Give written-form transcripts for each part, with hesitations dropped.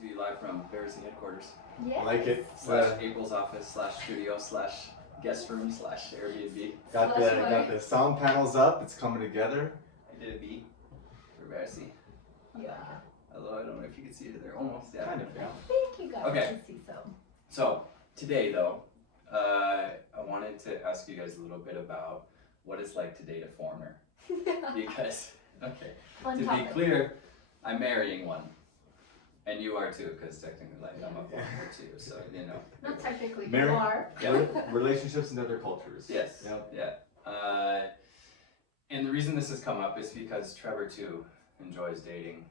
to you live from Güeros headquarters. Yes. Like it. / April's office / studio / guest room / Airbnb. Got the sound panels up. It's coming together. I did a beat for Güeros. Yeah. Although I don't know if you can see it there. Almost. Yeah. Kind of, yeah. I think you guys Okay. can see so. So today, though, I wanted to ask you guys a little bit about what it's like to date a foreigner. Because, okay, Fun to topic. be clear, I'm marrying one. And you are too, because technically, like, I'm a foreigner too, so, you know. Not technically, you Mary- are. Relationships and other cultures. Yes. Yep. Yeah. And the reason this has come up is because Trevor too enjoys dating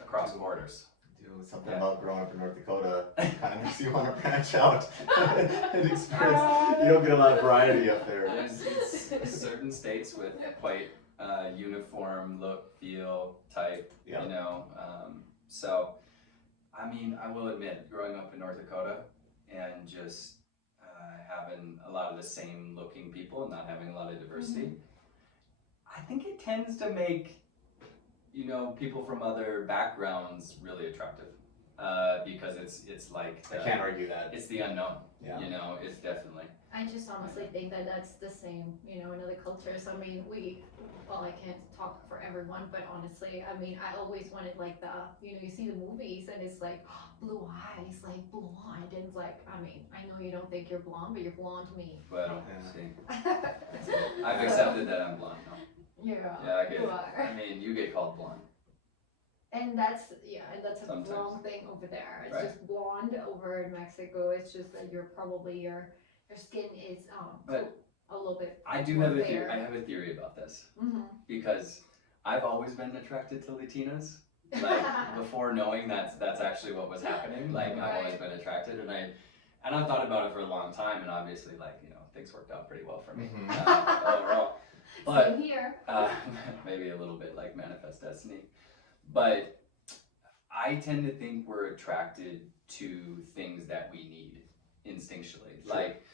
across borders. Do something about growing up in North Dakota. Kind of makes you want to branch out and experience. You don't get a lot of variety up there. It's certain states with quite uniform look, feel, type, Yeah. you know. So, I mean, I will admit, growing up in North Dakota and just having a lot of the same looking people and not having a lot of diversity, I think it tends to make, you know, people from other backgrounds really attractive. Because it's like I can't argue that. it's the unknown. Yeah. You know, it's definitely. I just honestly think that that's the same, you know, in other cultures. I mean, well, I can't talk for everyone, but honestly, I mean, I always wanted like you know, you see the movies and it's like blue eyes, like blonde, and it's like, I mean, I know you don't think you're blonde, but you're blonde to me. Well, Yeah. see, I've accepted that I'm blonde now. Yeah, I get you it. are. I mean, you get called blonde. And that's a Sometimes. wrong thing over there. It's Right. just blonde over in Mexico. It's just that you're probably your skin is But a little bit. I do more have a fair. I have a theory about this Mhm. because I've always been attracted to Latinas. Like before knowing that's actually what was happening. Like I've always been attracted, and I've thought about it for a long time, and obviously, like, you know, things worked out pretty well for me overall. But Same here. maybe a little bit like manifest destiny. But I tend to think we're attracted to things that we need instinctually. Sure. Like,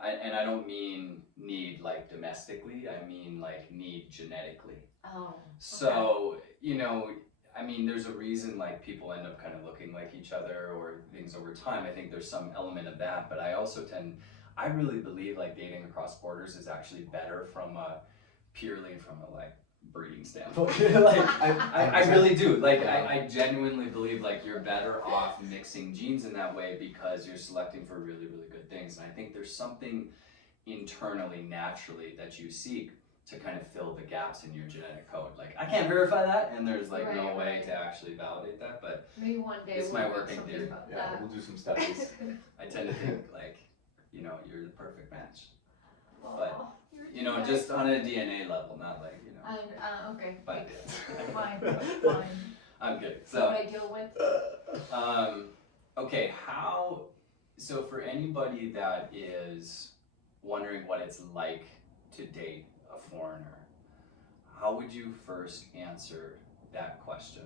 I don't mean need like domestically, I mean like need genetically. Oh. So, you know, I mean, there's a reason like people end up kind of looking like each other or things over time. I think there's some element of that, but I also I really believe like dating across borders is actually better purely from a like breeding standpoint. Like I really do. Like I genuinely believe like you're better off mixing genes in that way because you're selecting for really, really good things. And I think there's something internally, naturally that you seek to kind of fill the gaps in your genetic code. Like I can't verify that, and there's like no way to actually validate that, but Maybe one day It's we'll my do working something theory. about Yeah, that. we'll do some studies. I tend to think like, you know, you're the perfect match. Oh, you're You know, nice. just on a DNA level, not like, you know. Okay. But Fine. Fine. I'm good. So what So I deal with. okay, so for anybody that is wondering what it's like to date a foreigner, how would you first answer that question?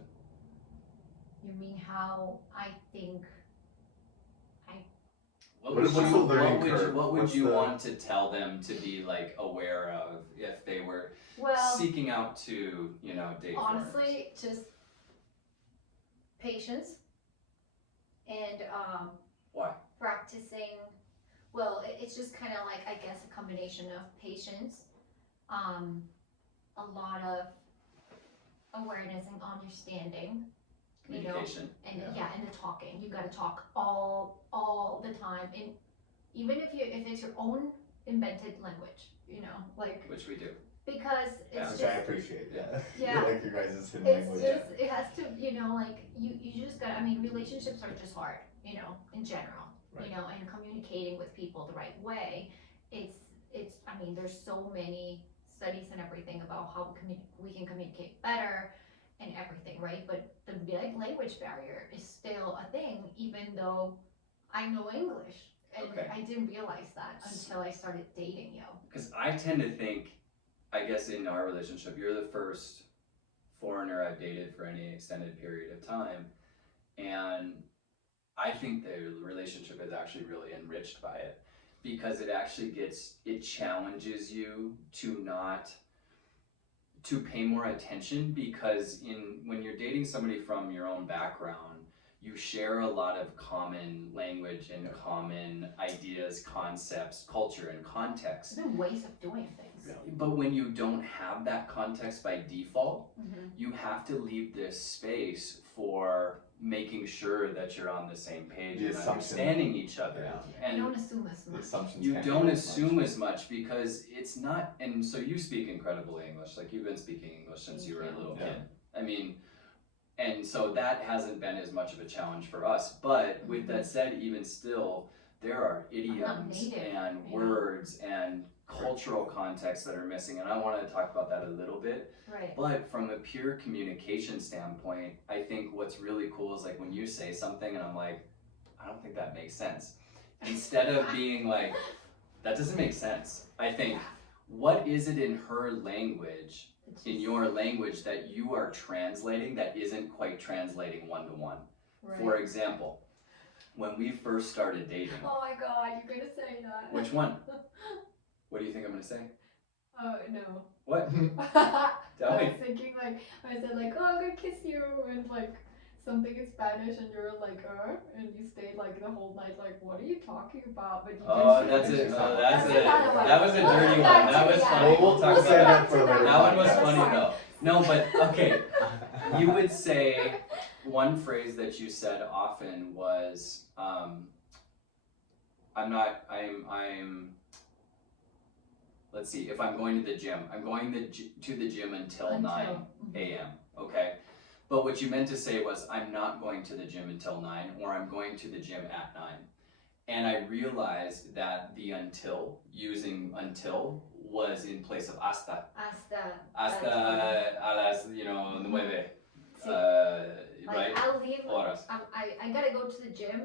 You mean how I think What's the learning curve? What would What's you the- want to tell them to be like aware of if they were well seeking out to, you know, date foreigners? honestly just patience and Why? practicing. Well, it's just kind of like, I guess, a combination of patience, a lot of awareness and understanding, you know, Communication. and Yeah. and the talking. You gotta talk all the time, and even if it's your own invented language, you know, like, Which we do. because Yeah, it's Which just I appreciate. Yeah. Yeah. Like your guys' hidden it's language. just, it has to, you know, like, you just got, I mean, relationships are just hard, you know, in general, Right. you know, and communicating with people the right way, I mean, there's so many studies and everything about how we can communicate better and everything, right? But the language barrier is still a thing, even though I know English, and Okay. I didn't realize that until I started dating you. Because I tend to think, I guess in our relationship, you're the first foreigner I've dated for any extended period of time. And I think the relationship is actually really enriched by it because it challenges you to pay more attention, because when you're dating somebody from your own background, you share a lot of common language and common ideas, concepts, culture, and context. Even ways of doing things. Yeah. But when you don't have that context by default, Mm-hmm. you have to leave this space for making sure that you're on the same page The and assumption. understanding each other. Yeah. And You don't assume as The much. assumptions you can't don't be as assume much. as much because it's not, and so you speak incredible English, like you've been speaking English since Thank you were a you. little Yeah. kid. I mean, and so that hasn't been as much of a challenge for us. But with that said, even still, there are idioms native, and you know? words and cultural contexts that are missing, and I want to talk about that a little bit. Right. But from a pure communication standpoint, I think what's really cool is like when you say something and I'm like, I don't think that makes sense. Instead of being like, that doesn't make sense, I think, what is it in her language, It's in just- your language, that you are translating that isn't quite translating one to one? right. For example, when we first started dating, Oh my god, you're gonna say that. which one? What do you think I'm gonna say? Oh no. What? I Tell me. was thinking like, I said like, oh, I'm gonna kiss you, and like something in Spanish, and you're like, and you stayed like the whole night like, what are you talking about? But you Oh, didn't that's say it. anything. Oh, That's another one. that was a We'll dirty come one. back That to was that. funny. We'll talk We'll about save that. that for later. That one was That's funny fine. though. No, but okay. You would say one phrase that you said often was, let's see, if I'm going to the gym, I'm going to the gym until 9 a.m., okay? But what you meant to say was, I'm not going to the gym until 9, or I'm going to the gym at 9. And I realized that the until, using until, was in place of hasta. Hasta a las, 9, Like right? I'll leave. Horas. I gotta go to the gym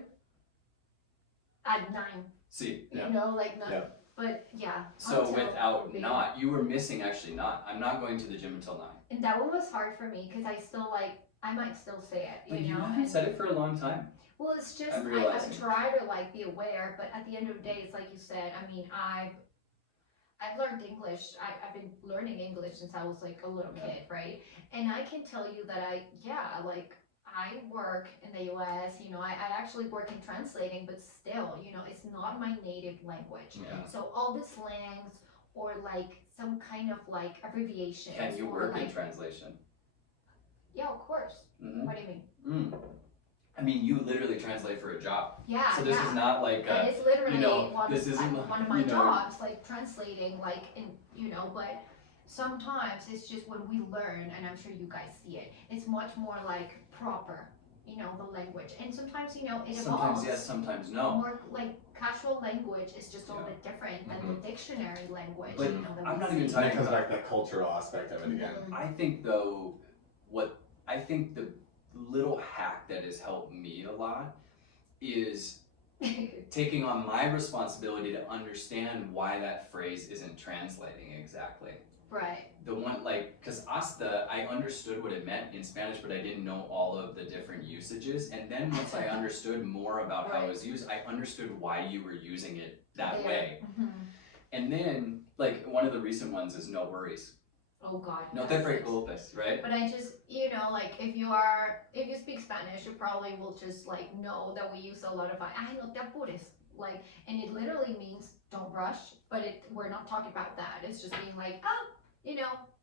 at 9. See, Yeah. You know, like not. Yeah. But yeah. so until without would be- not, you were missing actually not. I'm not going to the gym until 9. And that one was hard for me because I still like I might still say it. But You you know. haven't said it for a long time. Well, it's just I'm I realizing. try to like be aware, but at the end of the day, it's like you said. I mean, I've learned English. I've been learning English since I was like a little Yeah. kid, right? And I can tell you that I work in the U.S. You know, I actually work in translating, but still, you know, it's not my native language. Yeah. So all the slangs or like some kind of like abbreviations. Can you or, work in like, translation? Yeah, of course. Mm-hmm. What do you mean? I mean, you literally translate for a job. Yeah. So this yeah. is not like And it's literally this isn't one of my you know, jobs, like translating, like in but sometimes it's just when we learn, and I'm sure you guys see it, it's much more like proper, the language, and sometimes it evolves. sometimes yes, sometimes no. More like casual language is just a little Yeah. bit different than the dictionary language. But that I'm we not see. even And talking it comes about- back to that cultural aspect of it again. I think though, the little hack that has helped me a lot is taking on my responsibility to understand why that phrase isn't translating exactly. Right. The one, because hasta, I understood what it meant in Spanish, but I didn't know all of the different usages. And then once I understood more about how it was used, I understood why you were using it that There. way. Mhm. And then, one of the recent ones is no worries. Oh God. No yes, te yes. preocupes, right? But I just, if you speak Spanish, you probably will just know that we use a lot of ay, no te apures. And it literally means don't rush, but we're not talking about that. It's just being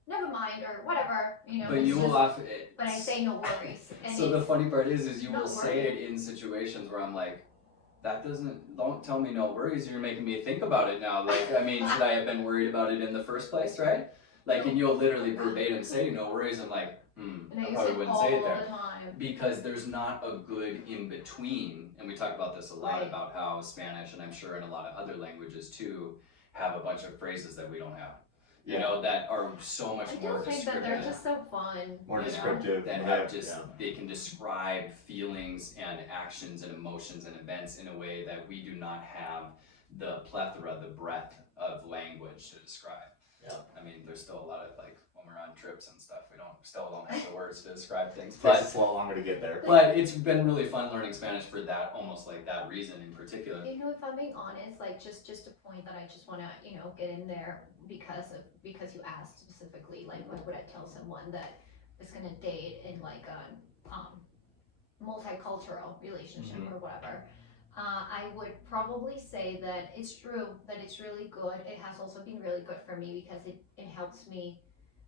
never mind or whatever, But it's you will just- often. But I say no worries. And So the funny part is you No will say it in situations where I'm like, don't tell me no worries, you're making me think about it now. Should I have been worried about it in the first place, right? And you'll literally verbatim say no worries, I'm like, and I I use probably it wouldn't all say it there. the time. Because there's not a good in between, and we talk about this a lot Right. about how Spanish, and I'm sure in a lot of other languages too, have a bunch of phrases that we don't have. That are so much I more do think that descriptive. they're just so fun. More You know, descriptive. that yeah, have just yeah. they can describe feelings and actions and emotions and events in a way that we do not have the plethora, the breadth of language to describe. Yeah. There's still a lot of when we're on trips and stuff, we still don't have the words to describe things. Takes But us a lot longer to get there. it's been really fun learning Spanish for that, almost that reason in particular. If I'm being honest, just a point that I just want to, get in there because you asked specifically, what would I tell someone that is gonna date in multicultural relationship Mhm. or whatever, I would probably say that it's true that it's really good. It has also been really good for me because it helps me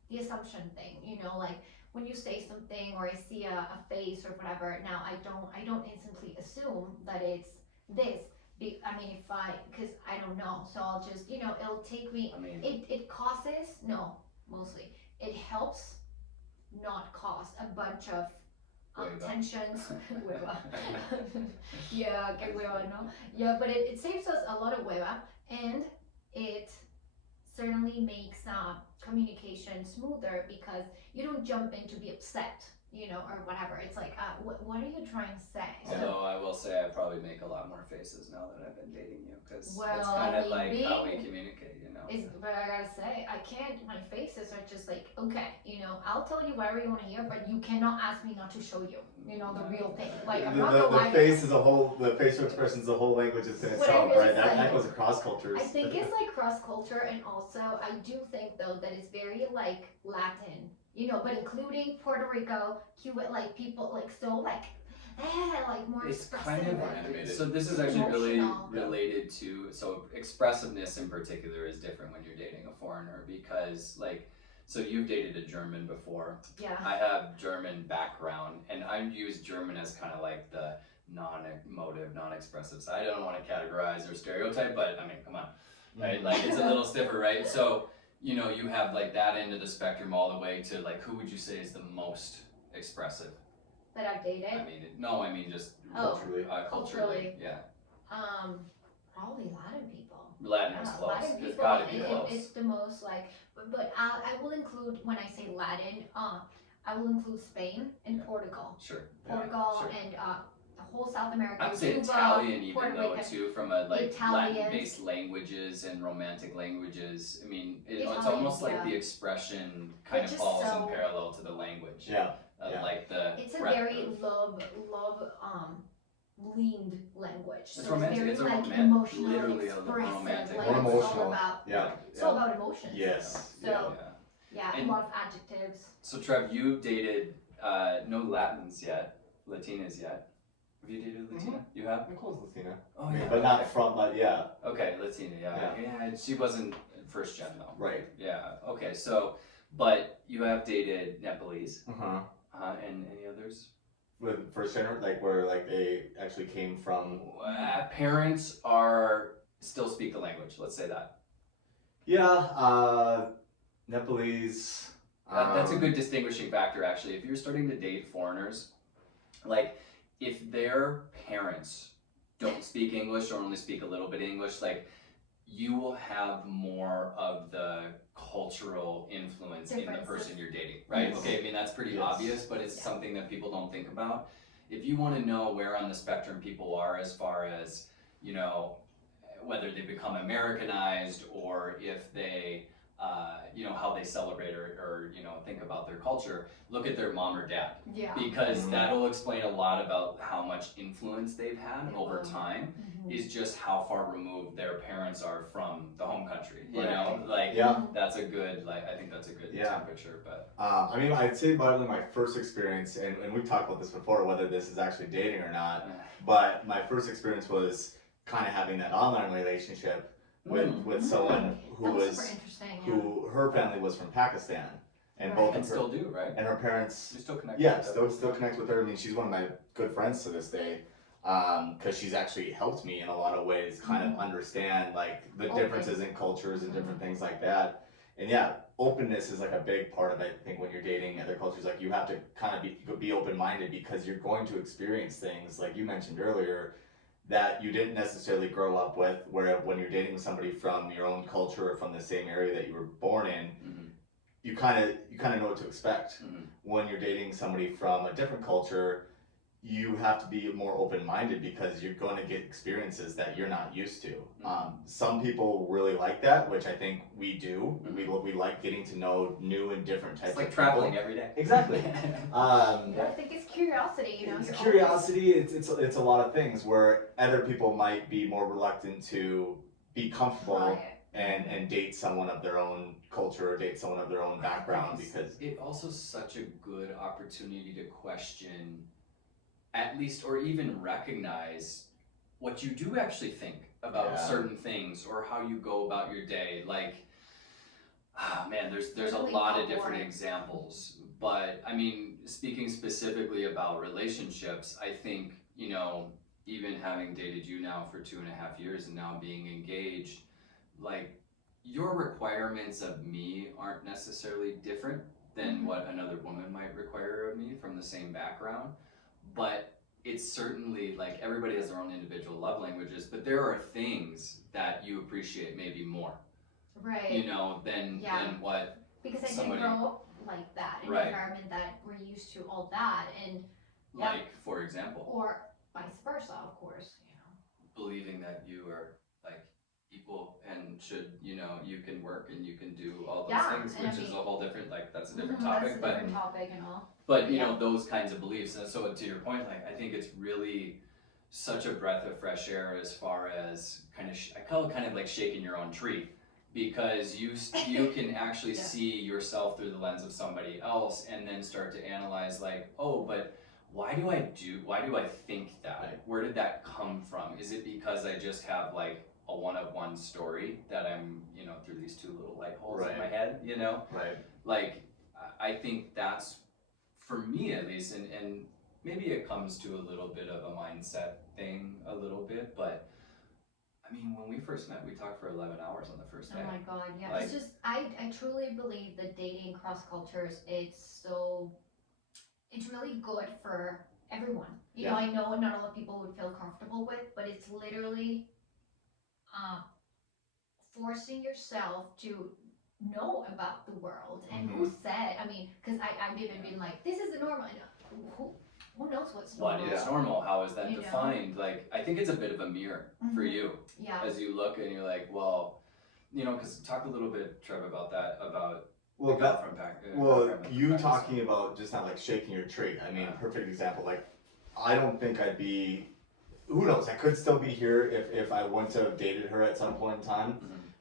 the assumption thing, like when you say something or I see a face or whatever, now I don't instantly assume that it's this. I mean, because I don't know, so I'll just, it'll take me, I mean, it causes, no, mostly, it helps not cause a bunch of Hueva. tensions. Hueva. Yeah, que hueva, no? Yeah, but it saves us a lot of hueva, and it certainly makes communication smoother because you don't jump in to be upset, or whatever. It's like, what are you trying to say? although I will say I probably make a lot more faces now that I've been dating you, because it's Well, kind I of mean, like how we communicate, But I gotta say, I can't. My faces are just like, okay, I'll tell you whatever you want to hear, but you cannot ask me not to show you, the real thing. Like, I'm not gonna The lie. face is a whole, the facial expression is a whole language in What I itself, really right? That like- goes across cultures. I think it's like cross culture, and also I do think though that it's very like Latin, but including Puerto Rico, Cuba, like people like so like more it's expressive. kind of animated. so this is actually really Emotional. related to, so expressiveness in particular is different when you're dating a foreigner, because like, so you've dated a German before. Yeah. I have German background, and I use German as kind of like the non-emotive, non-expressive side. I don't want to categorize or stereotype, but I mean, come on, right? Like, it's a little stiffer, right? So, you have like that end of the spectrum all the way to like, who would you say is the most expressive? That I've dated. I mean just Culturally. culturally, yeah. Probably Latin people. Latin is close. Latin It's people, gotta be close. it's the most like, but I will include, when I say Latin, I will include Spain and Yeah. Portugal. Sure. Portugal sure. and the whole South America. I'd say Cuba, Italian even Puerto though Rico. too, from a like Italians. Latin-based languages and romantic languages. I mean, it's Italians, almost like yeah. the expression kind Which of is falls so- in parallel to the language. Yeah. Of Yeah. like the It's a breadth very of- love leaned language. It's So romantic, very it's a like romantic- emotional, literally a expressive. romantic Like More it's emotional. all about Yeah. it's all about emotions. Yes. So yeah. yeah, And- a lot of adjectives. So Trev, you've dated no Latins yet, Latinas yet. Have you dated a Latina? You have? Nicole's Latina. Oh I mean, yeah. but not okay. from, yeah. Okay, Latina, yeah. She wasn't first gen though. Right. Yeah. Okay. So, but you have dated Nepalese, Uh-huh. and any others? With first generation, like where like they actually came from. Parents are still speak the language. Let's say that. Yeah, Nepalese. That's a good distinguishing factor, actually. If you're starting to date foreigners, like if their parents don't speak English or only speak a little bit English, like you will have more of the cultural influence in the Differences. person you're dating, right? Yes. Okay, I mean, that's pretty Yes. obvious, but it's Yeah. something that people don't think about. If you want to know where on the spectrum people are as far as, whether they become Americanized or if they, how they celebrate or think about their culture, look at their mom or dad. Yeah. Because Mhm. that'll explain a lot about how much influence they've had It over will. time, Mhm. is just how far removed their parents are from the home country. You Right. know, like Yeah. that's a good, I think that's a good Yeah. temperature. But I mean, I'd say probably my first experience, and we've talked about this before, whether this is actually dating or not, but my first experience was kind of having that online relationship with someone who That was was, super interesting. Yeah. who her family was from Pakistan, and Right. both and of her, still do, right? and her parents, You still connect. yeah, with them. still connect with her. I mean, she's one of my good friends to this day, because she's actually helped me in a lot of ways kind of understand like the Open. differences in cultures and different things like that. And yeah, openness is like a big part of it. I think when you're dating other cultures, like you have to kind of be open-minded, because you're going to experience things like you mentioned earlier that you didn't necessarily grow up with, where when you're dating somebody from your own culture or from the same area that you were born in, Mhm. you kind of know what to expect. Mhm. When you're dating somebody from a different culture, you have to be more open-minded, because you're going to get experiences that you're not used to. Some people really like that, which I think we do. We like getting to know new and different types It's like of traveling people. every day. Exactly. I think it's curiosity, It's you're curiosity. It's a lot of things where other people might be more reluctant to be always comfortable try it. and date someone of their own culture or date someone of their own background, because it also such a good opportunity to question at least, or even recognize what you do actually think about certain things or how you go about your day. Like, man, there's a lot of different examples. But I mean, speaking specifically about relationships, I think, you know, even having dated you now for 2.5 years and now being engaged, like, your requirements of me aren't necessarily different than what another woman might require of me from the same background. But it's certainly like everybody has their own individual love languages, but there are things that you appreciate maybe more, Right. you know, than what because I somebody, didn't grow up like that in an environment that we're used to all that, and like, for example, or vice versa, of course, you know, believing that you are like equal and should, you know, you can work and you can do all those things, which is a whole different, like, that's a different topic, that's a different topic and all. But you know, those kinds of beliefs. And so to your point, like, I think it's really such a breath of fresh air as far as kind of, I call it kind of like shaking your own tree, because you can actually see yourself through the lens of somebody else and then start to analyze, like, oh, but why do I think that? Where did that come from? Is it because I just have like a one-of-one story that I'm, you know, through these two little light holes in my head, you know? Like, I think that's, for me at least, and maybe it comes to a little bit of a mindset thing a little bit, but I mean, when we first met, we talked for 11 hours on the first day. Oh my God, yeah. Like, it's just, I truly believe that dating cross cultures, it's really good for everyone. You know, I know not a lot of people would feel comfortable with, but it's literally forcing yourself to know about the world. And who said, I mean, because I've even been like, this is the normal. Who knows what's normal? What is normal? How is that defined? Like, I think it's a bit of a mirror for you. Yeah. As you look and you're like, well, you know, because talk a little bit, Trev, about that, about you talking about just not like shaking your tree. I mean, perfect example. Like, I don't think I'd be, who knows, I could still be here if I wouldn't have dated her at some point in time.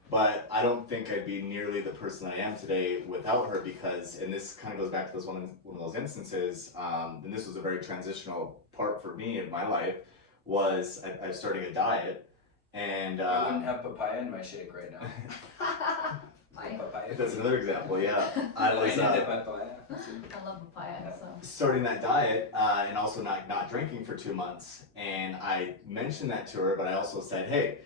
But I don't think I'd be nearly the person I am today without her, because, and this kind of goes back to this one of those instances, and this was a very transitional part for me in my life, was I was starting a diet, and I wouldn't have papaya in my shake right now. Papaya. That's another example, yeah. I was I love papaya, so. Starting that diet, and also not drinking for 2 months, and I mentioned that to her, but I also said, hey,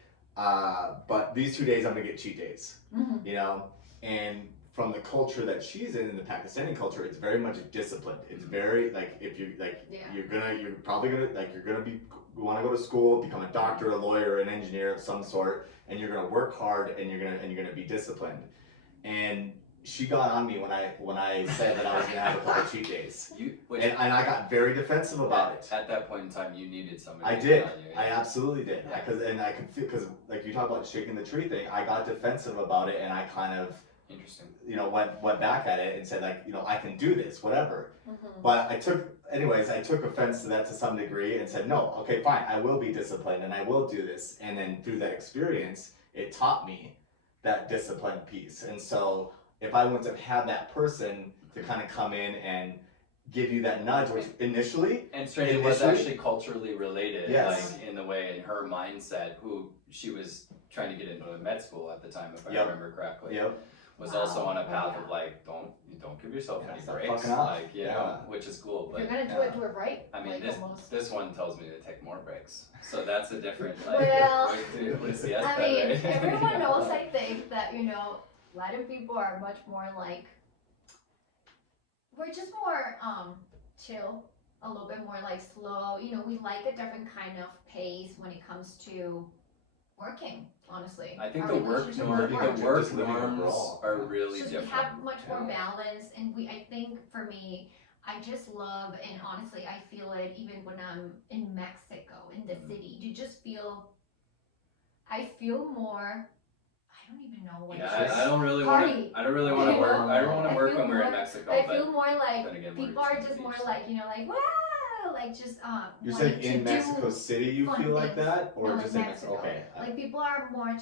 but these 2 days I'm gonna get cheat days, you know, and from the culture that she's in the Pakistani culture, it's very much disciplined. It's very like, if you like, you're probably gonna like, you want to go to school, become a doctor, a lawyer, an engineer of some sort, and you're gonna work hard, and you're gonna be disciplined. And she got on me when I said that I was gonna have a couple cheat days, and I got very defensive about it. At that point in time, you needed somebody. I did. I absolutely did. I could feel, because like you talk about shaking the tree thing, I got defensive about it, and I kind of, you know, went back at it and said, like, you know, I can do this, whatever. But I took offense to that to some degree and said, no, okay, fine, I will be disciplined and I will do this. And then through that experience, it taught me that discipline piece. And so if I wouldn't have had that person to kind of come in and give you that nudge, which initially it was actually culturally related, yes. Like in the way, in her mindset, who she was trying to get into med school at the time, if I remember correctly. Was also on a path of like, don't give yourself any breaks, like, you know, which is cool. But you're gonna do it right. I mean, like this one tells me to take more breaks, so that's a different like. Well, with siesta, I mean, right? everyone knows. I think that, you know, Latin people are much more like, we're just more chill, a little bit more like slow. You know, we like a different kind of pace when it comes to working, honestly. I think the work norms are really different. We have much more balance, and I think for me, I just love, and honestly, I feel it even when I'm in Mexico, in the city. You just feel, I feel more, I don't even know what I don't really want to work. I don't want to work when we're in Mexico. I feel more like, people are just more like, you know, like, wow, like just you're saying in Mexico City you feel like that, or no, just in in Mexico? Okay. Like people are more,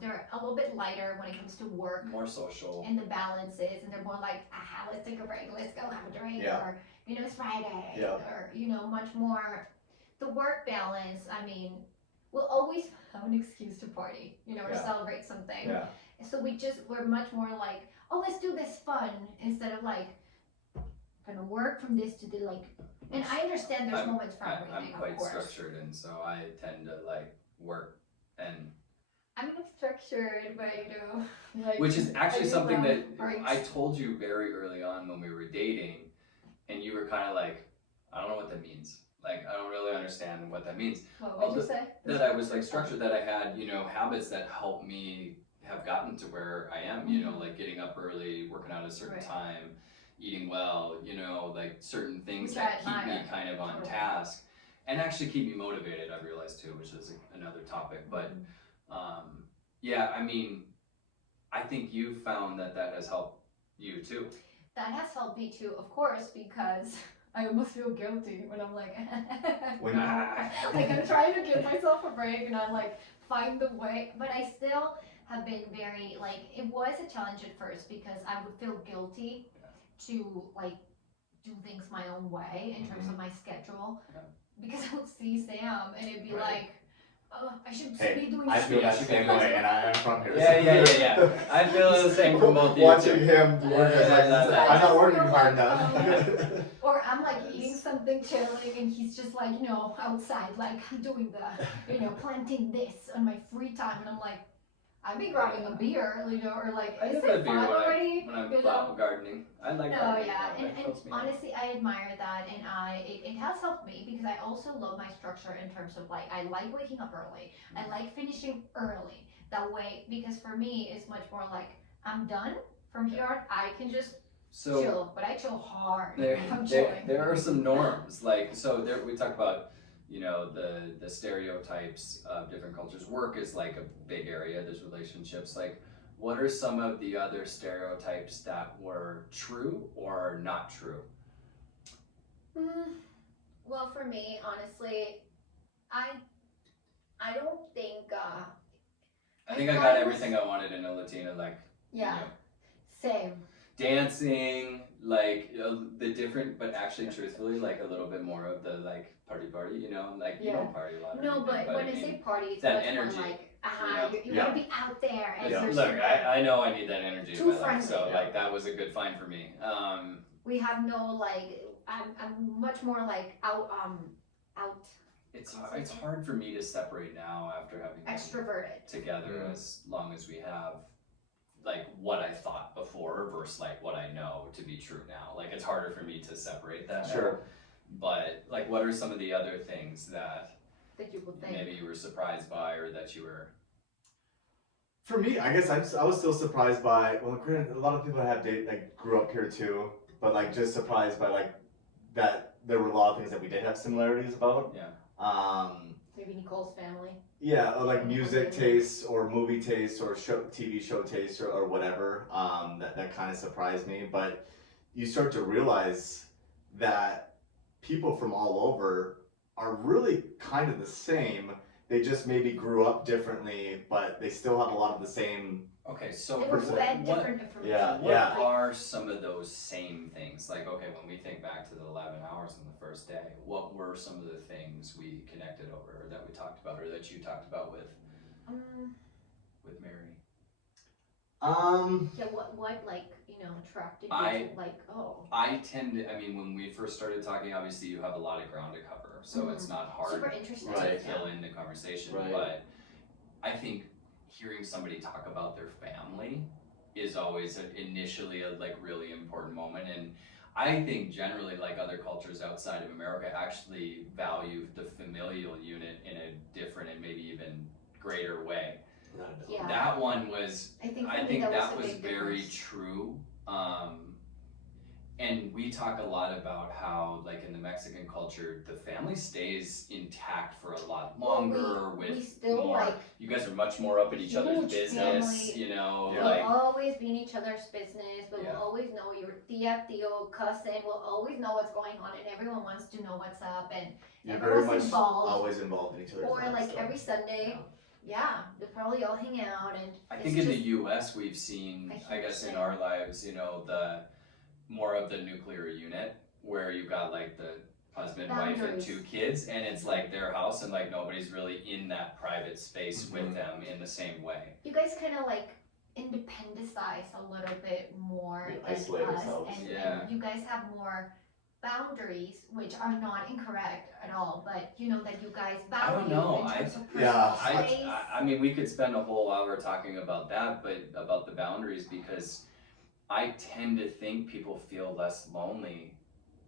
they're a little bit lighter when it comes to work, more social, and the balances, and they're more like, aha, let's take a break, let's go have a drink, or, you know, it's Friday, or, you know, much more the work balance, I mean, we'll always have an excuse to party, you know, or Yeah. celebrate something. Yeah. So we're much more like, oh, let's do this fun instead of like, gonna work from this to the like, and I understand there's moments for everything, I'm quite of course. structured, and so I tend to like work and. I'm not structured, but you know, like. Which is actually something that breaks. I told you very early on when we were dating, and you were kind of like, I don't know what that means. Like, I don't really understand what that means. What did you say? That I was like structured, that I had, you know, habits that helped me have gotten to where I am, you know, like getting up early, working out at a certain time, eating well, you know, like certain things that keep me kind of on task and actually keep me motivated, I realized too, which is another topic. But yeah, I mean, I think you found that has helped you too. That has helped me too, of course, because I almost feel guilty when I'm like, like I'm trying to give myself a break and I like find the way, but I still have been very like, it was a challenge at first because I would feel guilty to like do things my own way in terms of my schedule, because I would see Sam and it'd be like, oh, I should be doing I feel that same way, and I'm from here. Yeah. I feel the same from both of you. Watching him work, I'm not working hard enough. Or I'm like eating something chilling, and he's just like, you know, outside, like I'm doing the, you know, planting this on my free time, and I'm like, I'd be grabbing a beer, you know, or like, is it fun already? When I'm gardening. I like gardening. And honestly, I admire that, and it has helped me because I also love my structure in terms of like, I like waking up early, I like finishing early. That way, because for me, it's much more like, I'm done, from here on, I can just chill, but I chill hard. There are some norms, like, so there, we talked about, you know, the stereotypes of different cultures. Work is like a big area. There's relationships. Like, what are some of the other stereotypes that were true or not true? Well, for me, honestly, I don't think. I think I got everything I wanted in a Latina. Like, yeah, you know, same. Dancing, like the different, but actually, truthfully, like a little bit more of the like party, you know, like you don't party a lot. Or no, anything, but when I say party, it's that much energy, more like, you want to be out there. And look, I know I need that energy in my life, friendly. so like that was a good find for me. We have no like, I'm much more like out. It's hard for me to separate now after having extroverted together as long as we have, like what I thought before versus like what I know to be true now. Like it's harder for me to separate that. Sure. But like, what are some of the other things that you would think maybe you were surprised by, or that you were? For me, I guess I was still surprised by, well, granted, a lot of people have grew up here too, but like just surprised by like that there were a lot of things that we did have similarities about. Yeah. Maybe Nicole's family. Yeah, or like music tastes or movie tastes or TV show tastes or whatever. That kind of surprised me. But you start to realize that people from all over are really kind of the same. They just maybe grew up differently, but they still have a lot of the same. Okay, so they were fed different information. What are some of those same things? Like, okay, when we think back to the 11 hours on the first day, what were some of the things we connected over, or that we talked about, or that you talked about with Mary? Yeah, what like, you know, attracted you to like, oh. I tend to, I mean, when we first started talking, obviously you have a lot of ground to cover, so it's not hard super interesting to fill in the conversation, but I think hearing somebody talk about their family is always initially a like really important moment. And I think generally, like other cultures outside of America actually value the familial unit in a different and maybe even greater way. Yeah. That one was, I think that was very true. And we talk a lot about how, like in the Mexican culture, the family stays intact for a lot longer. We still more, like, you guys are much more up in each other's business, family. You know. We'll like, always be in each other's business, but we'll always know your tío, cousin. We'll always know what's going on, and everyone wants to know what's up, and you're very much involved. Always involved in each other's lives. Or like every Sunday. Yeah, they'll probably all hang out, and I think in the U.S. we've seen, I guess in our lives, you know, the more of the nuclear unit where you've got like the husband, wife, and Boundaries. 2 kids, and it's like their house, and like nobody's really in that private space with them in the same way. You guys kind of like independentize a little bit more We than isolate us, ourselves. Yeah. and you guys have more boundaries, which are not incorrect at all, but you know that you guys I don't value know, in terms of personal yeah, space. I mean, we could spend a whole hour talking about that, but about the boundaries, because I tend to think people feel less lonely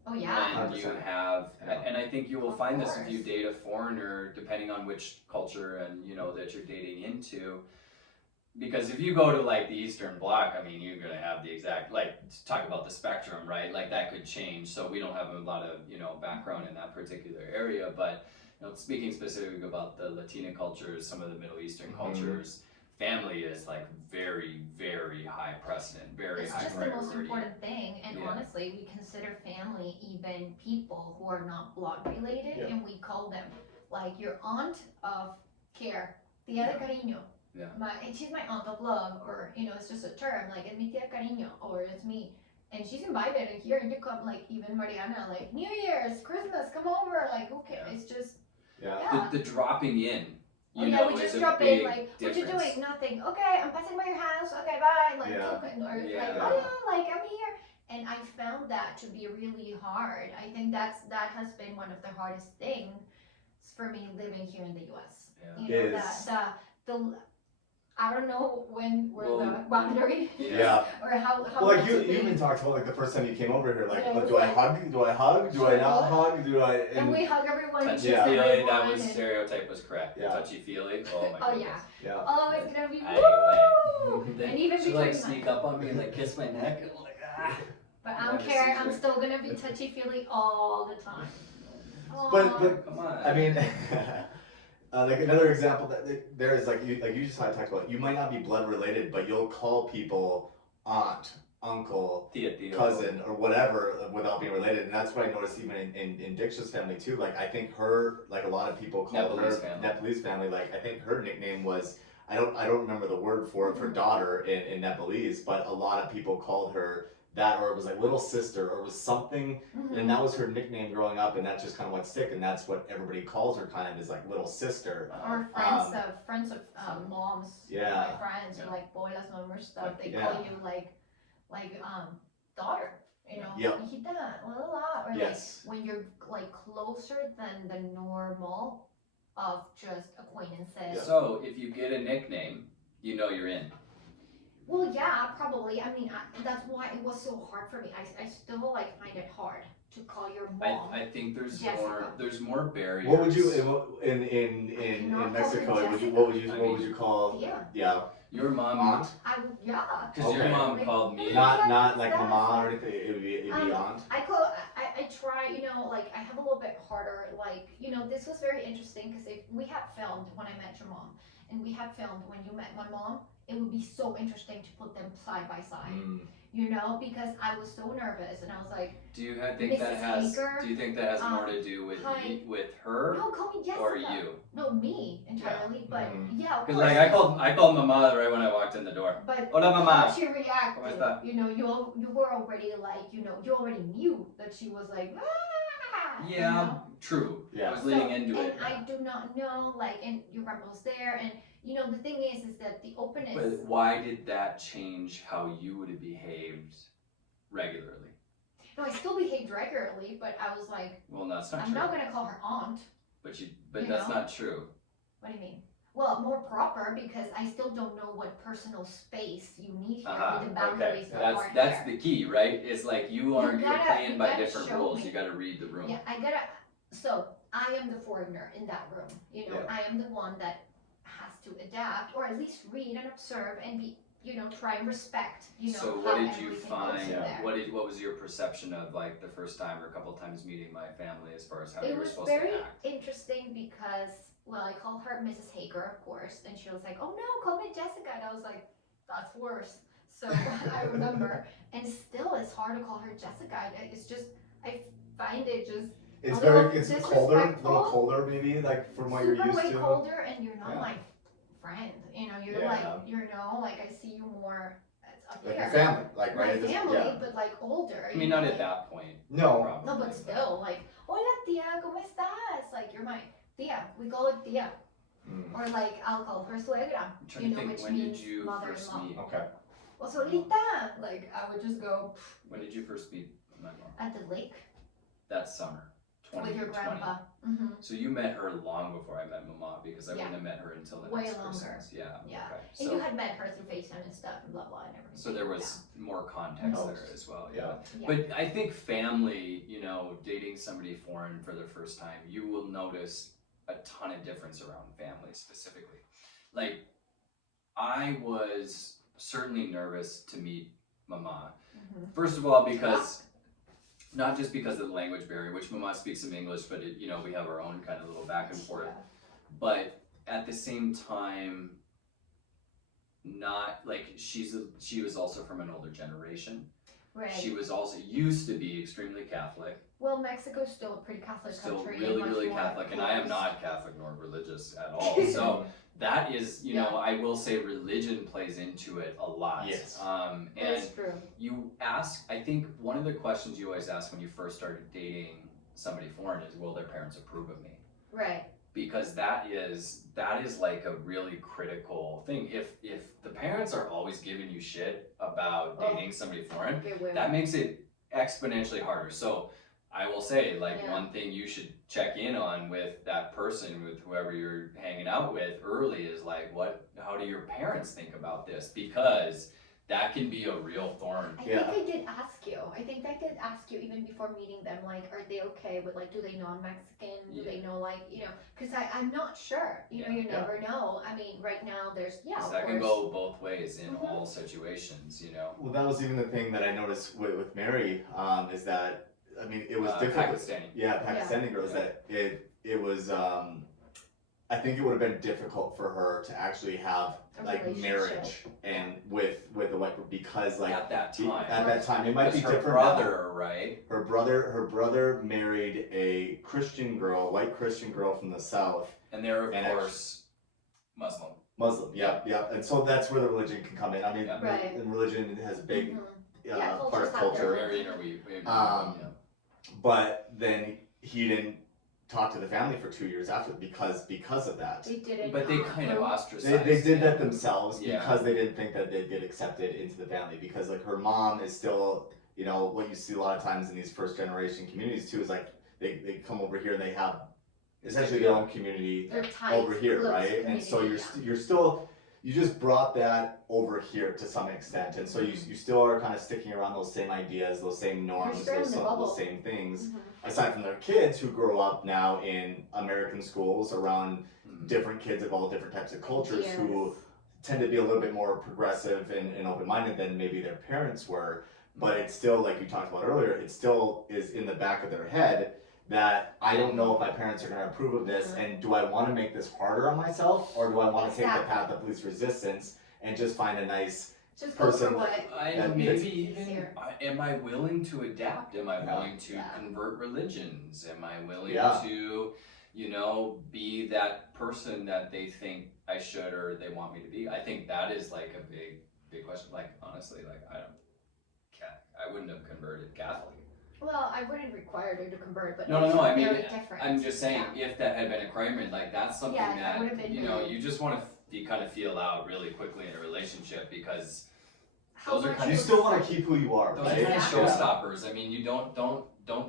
Oh yeah. when you 100%. have, Yeah. and I think you will Of find this if you course. date a foreigner, depending on which culture and that you're dating into. Because if you go to like the Eastern Bloc, I mean, you're gonna have the exact, like, talk about the spectrum, right? Like that could change. So we don't have a lot of background in that particular area, but speaking specifically about the Latina cultures, some of the Middle Eastern cultures, family is like very, very high precedent, very It's high just the most priority. important thing, and Yeah. honestly, we consider family even people who are not blood related, Yeah. and we call them like your aunt of care, tía de cariño. Yeah. She's my aunt of love, or it's just a term like es mi tía cariño, or it's me, and she's invited here, and you come like even Mariana, like New Year's, Christmas, come over, like okay, Yeah. it's just Yeah. The dropping in, we is just a drop big in like difference. what you doing, nothing, okay, I'm passing by your house, okay, bye, like Yeah. or like Yeah. oh yeah, like I'm here. And I found that to be really hard. I think that has been one of the hardest things for me living here in the U.S. Yeah. You know, Is- the I don't know where Well, the boundary Yeah. or how Well, like much you it is. even talked about like the first time you came over here, like, Yeah, it was do I like- hug? Do I hug? Do I not hug? Do I? And we hug everyone. Touchy kiss feely, everyone, that was and- stereotype was correct. Yeah. Touchy feely. Oh my Oh goodness. yeah. Yeah. Oh, it's gonna be Anyway. woo! And even she between like my- sneak up on me and like kiss my neck, and I'm like But I don't Never care. sees I'm her. still gonna be touchy feely all the time. But come on. I mean, like another example that there is like you just talked about. You might not be blood related, but you'll call people aunt, uncle, Tia, Tia. cousin, or whatever without being related, and that's what I noticed even in Dixa's family too. Like I think her, like a lot of people call Nepalese her family. Nepalese family. Like I think her nickname was I don't remember the word for it for daughter in Nepalese, but a lot of people called her that, or it was like little sister, or it was something. Mhm. And that was her nickname growing up, and that just kind of went stick, and that's what everybody calls her, kind of, is like little sister. Or friends of moms. Yeah. My friends, Yeah. or like boilas mom or stuff. They Yeah. call you like daughter. Yep. Hijita, la la la. Or Yes. like when you're like closer than the normal of just acquaintances. So if you get a nickname, you're in. Well, yeah, probably. I mean, that's why it was so hard for me. I still like find it hard to call your mom. I think there's Jessica. more barriers. What would you in cannot call Mexico? her What would you Jessica. what would you call? Yeah. Yeah. Your mom, Aunt. I would, yeah. because your Okay. mom Like, called me. Not like That's- mama or anything. It'd be aunt. I try, like I have a little bit harder, like, this was very interesting because we had filmed when I met your mom, and we had filmed when you met my mom. It would be so interesting to put them side by side, because I was so nervous, and I was like, Do you think that Mrs. has? Hager, Do you think that has more to do with hi. with her no, call me Jessica. or you? No, me entirely, but yeah, of Because course. like I called Mama right when I walked in the door. But Hola, how Mama. she reacted, ¿Cómo está? you were already like, you already knew that she was like, ah, Yeah, true. Yeah. I was leading into and it. I do not know, like, and your grandma was there, and the thing is that the openness. But why did that change how you would have behaved regularly? No, I still behaved regularly, but I was like, Well, that's not I'm true. not gonna call her aunt. But you that's know? not true. What do you mean? Well, more proper because I still don't know what personal space you need here, what the Okay. boundaries That's are that's here. the key, right? It's like you're playing by gotta different show rules. me. You got to read the room. Yeah, so I am the foreigner in that room, Yeah. I am the one that has to adapt, or at least read and observe and be, try and respect, So how what did you everything goes find? in there. What was your perception of like the first time or a couple times meeting my family as far as how you It were was supposed very to act? interesting because, well, I called her Mrs. Hager, of course, and she was like, "Oh no, call me Jessica," and I was like, "That's worse." So I remember, and still, it's hard to call her Jessica. It's just, I find it just It's a little it's colder, a disrespectful. little colder maybe, like from what you're super used way to. colder, and you're not Yeah. my friend. You're Yeah. like, I see you more as up Like here. your family, like My right? family, Yeah. but like older. I mean, not at that point. No. probably, No, but still, like, hola tia, ¿cómo estás? Like, you're my tia. We call it tia. Or like, I'll call her suegra, I'm trying to think, which when did means you first mother-in-law. meet? Okay. Well, suegrita. Like, I would just go When did you first meet my mom? at the lake That summer, with your 2020. grandpa. Mm-hmm. So you met her long before I met Mama, because I Yeah. wouldn't have met her until the Way next longer. Christmas. Yeah. Yeah. Okay. And So, you had met her through FaceTime and stuff and blah blah and everything. so there was more context Mhm. there as well. Yeah. Yeah. But I think family, dating somebody foreign for the first time, you will notice a ton of difference around family specifically. Like, I was certainly nervous to meet Mama. Mhm. First of all, because not just because of the language barrier, which Mama speaks some English, but we have our own kind of little back and forth. Yeah. But at the same time, not like she was also from an older generation. Right. She was also used to be extremely Catholic, Well, Mexico's still a pretty Catholic still country. really, much really more Catholic, and I am closed. not Catholic nor religious at all. So that is, Yeah. I will say religion plays into it a lot. Yes. And That's true. you ask, I think one of the questions you always ask when you first started dating somebody foreign is, will their parents approve of me? Right. Because that is like a really critical thing. If the parents are always giving you shit about dating somebody foreign, Good women. that makes it exponentially harder. So I will say, like, Yeah. one thing you should check in on with that person, with whoever you're hanging out with early, is like, how do your parents think about this? Because that can be a real thorn. I Yeah. think I did ask you. I think I did ask you even before meeting them, like, are they okay with, like, do they know I'm Mexican? Do they know, like, because I'm not sure. You never know. I mean, right now there's, of That can course. go both ways in Mhm. all situations, Well, that was even the thing that I noticed with Mary, is that, I mean, it was difficult. Pakistani. Yeah, Pakistani girls, Yeah. that it was, I think it would have been difficult for her to actually have A like relationship. marriage and with a white person, because like At that time. at that time it might be Because her different now. brother, right? Her brother married a Christian girl, a white Christian girl from the south, And they're, of And course, Muslim. Muslim. Yeah. And so that's where the religion can come in. I mean, Yeah. Right. the religion has a big Mhm. Yeah, part cultures of have their culture. Very interweave. But then he didn't talk to the family for 2 years after because of that. They didn't. But they kind of approve. ostracized. They did him. that themselves Yeah. because they didn't think that they'd get accepted into the family, because like her mom is still, what you see a lot of times in these first generation communities too, is like they come over here and they have essentially their own community They're tight, over here, close right? And so community, you're still, you just brought that over here to some extent, and so you still are kind of sticking around those same ideas, those same norms, still in the bubble. those same things. Mhm. Aside from their kids who grow up now in American schools around Mhm. different kids of all different types of cultures who Yes. tend to be a little bit more progressive and open-minded than maybe their parents were, but it's still, like you talked about earlier, it still is in the back of their head that I don't know if my parents are going to approve of this, and do I want to make this harder on myself, or do I want to take the Exactly. path of least resistance and just find a nice Just go for person what. that Maybe fits even, easier. am I willing to adapt? Am I Yeah. willing to Yeah. convert religions? Am I willing Yeah. to, be that person that they think I should or they want me to be? I think that is like a big question. Like, honestly, like, I wouldn't have converted Catholic. Well, I wouldn't require you to convert, but No, it's I mean, very different. I'm just saying, Yeah. if that had been a requirement, like, that's something Yeah, that that, would've been you just want to kind of feel out really quickly in a relationship, because How those are much kind you of- still want to keep who you are, those right? are kind of Exactly. showstoppers. I mean, you don't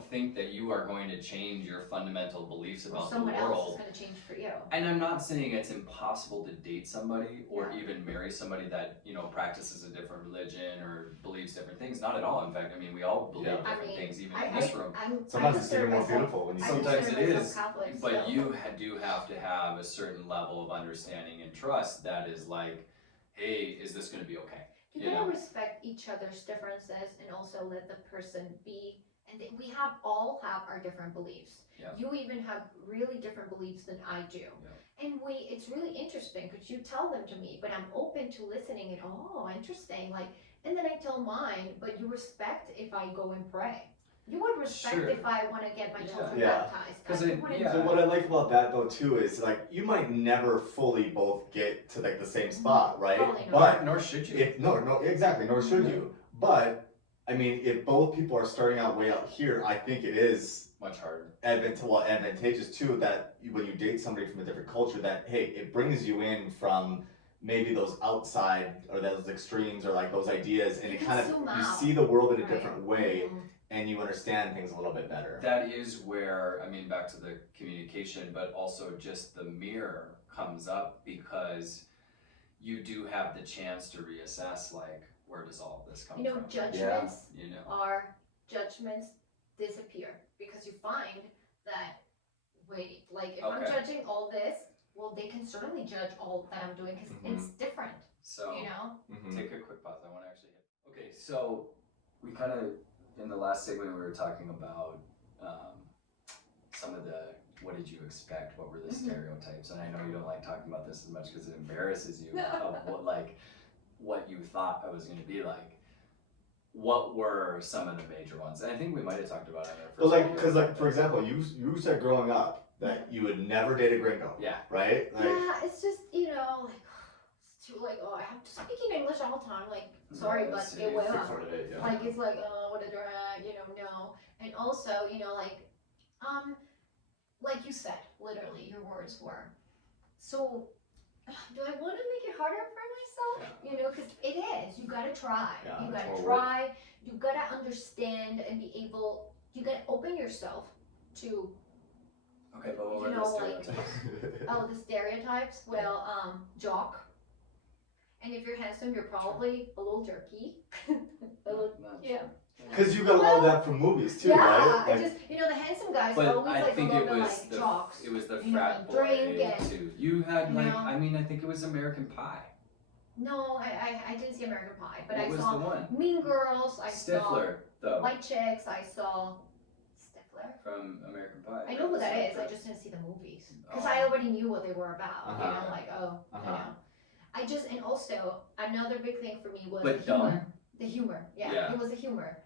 think that you are going to change your fundamental beliefs about the someone else is world. going to change for you. And I'm not saying it's impossible to date somebody or Yeah. even marry somebody that, practices a different religion or believes different things. Not at all. In fact, I mean, we all believe Yeah. different I mean, things, even in this room. Sometimes it's even more beautiful when you Sometimes it is, Catholic, But so. you do have to have a certain level of understanding and trust that is like, hey, is this going to be okay? You gotta respect each other's differences and also let the person be. And we all have our different beliefs. Yeah. You even have really different beliefs than I do. Yeah. And it's really interesting because you tell them to me, but I'm open to listening and interesting. Like, and then I tell mine, but you respect if I go and pray. You would respect Sure. if I want to get my children Yeah. baptized. 'Cause You it- wouldn't yeah. So what I like about that though too is like you might never fully both get to like the same spot, right? Probably not. But Nor should you. no, exactly, nor should you. But I mean, if both people are starting out way out here, I think it is much harder. advantageous too that when you date somebody from a different culture, that hey, it brings you in from maybe those outside or those extremes or like those ideas, and You it can kind of zoom you out, see the world in a right? different way, Mhm. and you understand things a little bit better. That is where, I mean, back to the communication, but also just the mirror comes up because you do have the chance to reassess, like, where does all of this come You know, from? judgments You know, judgments disappear because you find that, wait, like if I'm Okay. judging all this, well, they can certainly judge all that I'm doing because it's different, so you know? take a quick pause. I want to actually hit. Okay, so we kind of, in the last segment, we were talking about some of the, what did you expect? What were the stereotypes? And I know you don't like talking about this as much because it embarrasses you of what you thought I was going to be like. What were some of the major ones? And I think we might have talked about it in our first. But like, because like for example, you said growing up that you would never date a gringo. Yeah. Right. Like, Yeah, it's just, you know, like it's too like, oh, I have to speak in English all the time. Like, sorry, but yeah, hueva. sort of it, yeah. Like it's like, oh, what a drag, you know, no. And also, you know, like you said, literally, your words were, so do I want to make it harder for myself? You know, because it is. You gotta try. Yeah, You gotta totally. try. You gotta understand and be able. You gotta open yourself to. Okay, but what were You the know, like, stereotypes? oh, the stereotypes. Well, jock. And if you're handsome, you're probably a little jerky. Yeah. Because you got a lot of that from movies too, Yeah, right? I just, you know, the handsome guys are But always I like think a it little bit was like the jocks. it was the You know, frat drink boy and- too. You had you like, know. I mean, I think it was American Pie. No, I didn't see American Pie, but What I was saw the one? Mean Girls. I Stifler, saw though, White Chicks. I saw Stifler. from American Pie. I know who that is. I Like just didn't see the movies Oh. because I already knew what they were about. You Uh-huh. know, like you Uh-huh. know. I just and also another big thing for me was But the humor. dumb? The humor, Yeah. it was the humor.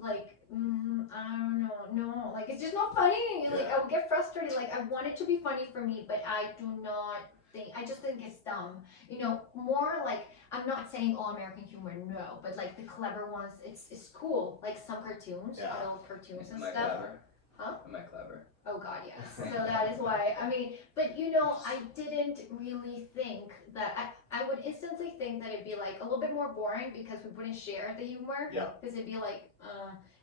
Like, I don't know, no, like it's just not funny. Like Yeah. I would get frustrated. Like I want it to be funny for me, but I do not think. I just think it's dumb. You know, more like I'm not saying all American humor, no, but like the clever ones, it's cool. Like some cartoons, Yeah. little cartoons and Am I stuff. clever? Huh? Am I clever? Oh God, yes. So that is why. I mean, but you know, I didn't really think that. I would instantly think that it'd be like a little bit more boring because we wouldn't share the humor. Yeah. Because it'd be like,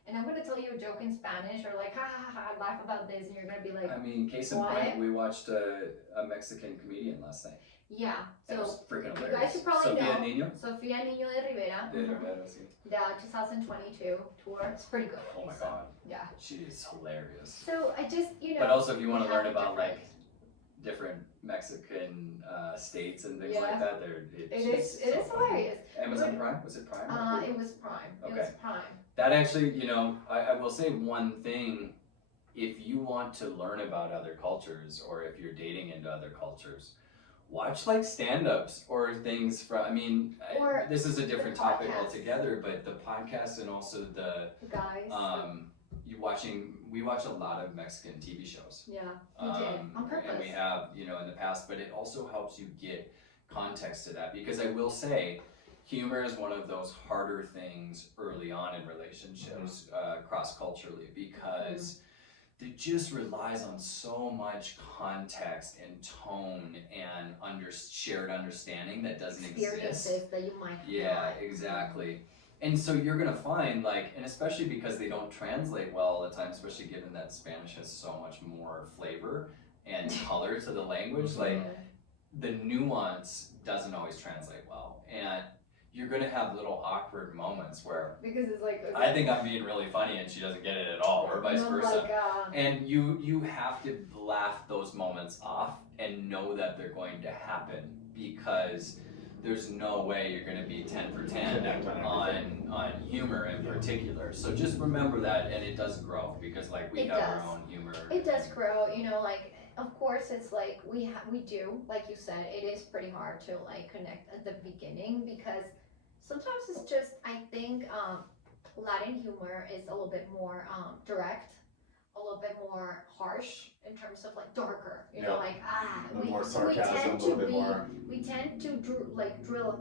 and I'm gonna tell you a joke in Spanish or like, ha ha ha, laugh about this, and you're gonna be like, I mean, case in What? point, we watched a Mexican comedian last night. yeah. It So was freaking you hilarious. guys should probably Sofia know. Nino? Sofia Niño de Rivera, De Rivera, sí. the 2022 tour. It's pretty good. Oh my So, god. Yeah. She is hilarious. So I just, you know. But also, if you want we to learn have a about different- like different Mexican states and things Yeah. like that, It is hilarious. Amazon Prime? Was it Prime? or Hulu? It was Prime. It Okay. was Prime. That actually, you know, I will say one thing. If you want to learn about other cultures, or if you're dating into other cultures, watch like stand-ups or things from. I mean, Or this is a different the topic podcasts. altogether, but the podcast and also the Guys. we watch a lot of Mexican TV shows. Yeah, we did on purpose. And we have, you know, in the past, but it also helps you get context to that, because I will say humor is one of those harder things early on in relationships, cross-culturally, because it just relies on so much context and tone and shared understanding that doesn't exist. Experiences that you might Yeah, not. exactly. And so you're gonna find like, and especially because they don't translate well all the time, especially given that Spanish has so much more flavor and color to the language, like the nuance doesn't always translate well. And you're gonna have little awkward moments where Because it's like, I think I'm being really funny and she doesn't get it at all, or vice I'm versa. like, And you have to laugh those moments off and know that they're going to happen, because there's no way you're going to be 10 for 10 on humor in particular. So just remember that, and it does grow, because like we It have does. our own humor. it does grow, you know, like, of course it's like, we do, like you said, it is pretty hard to like connect at the beginning, because sometimes it's just, I think, Latin humor is a little bit more direct, a little little bit more harsh in terms of like darker, you Yeah. know, like A little more sarcasm, a tend little to bit more. we tend to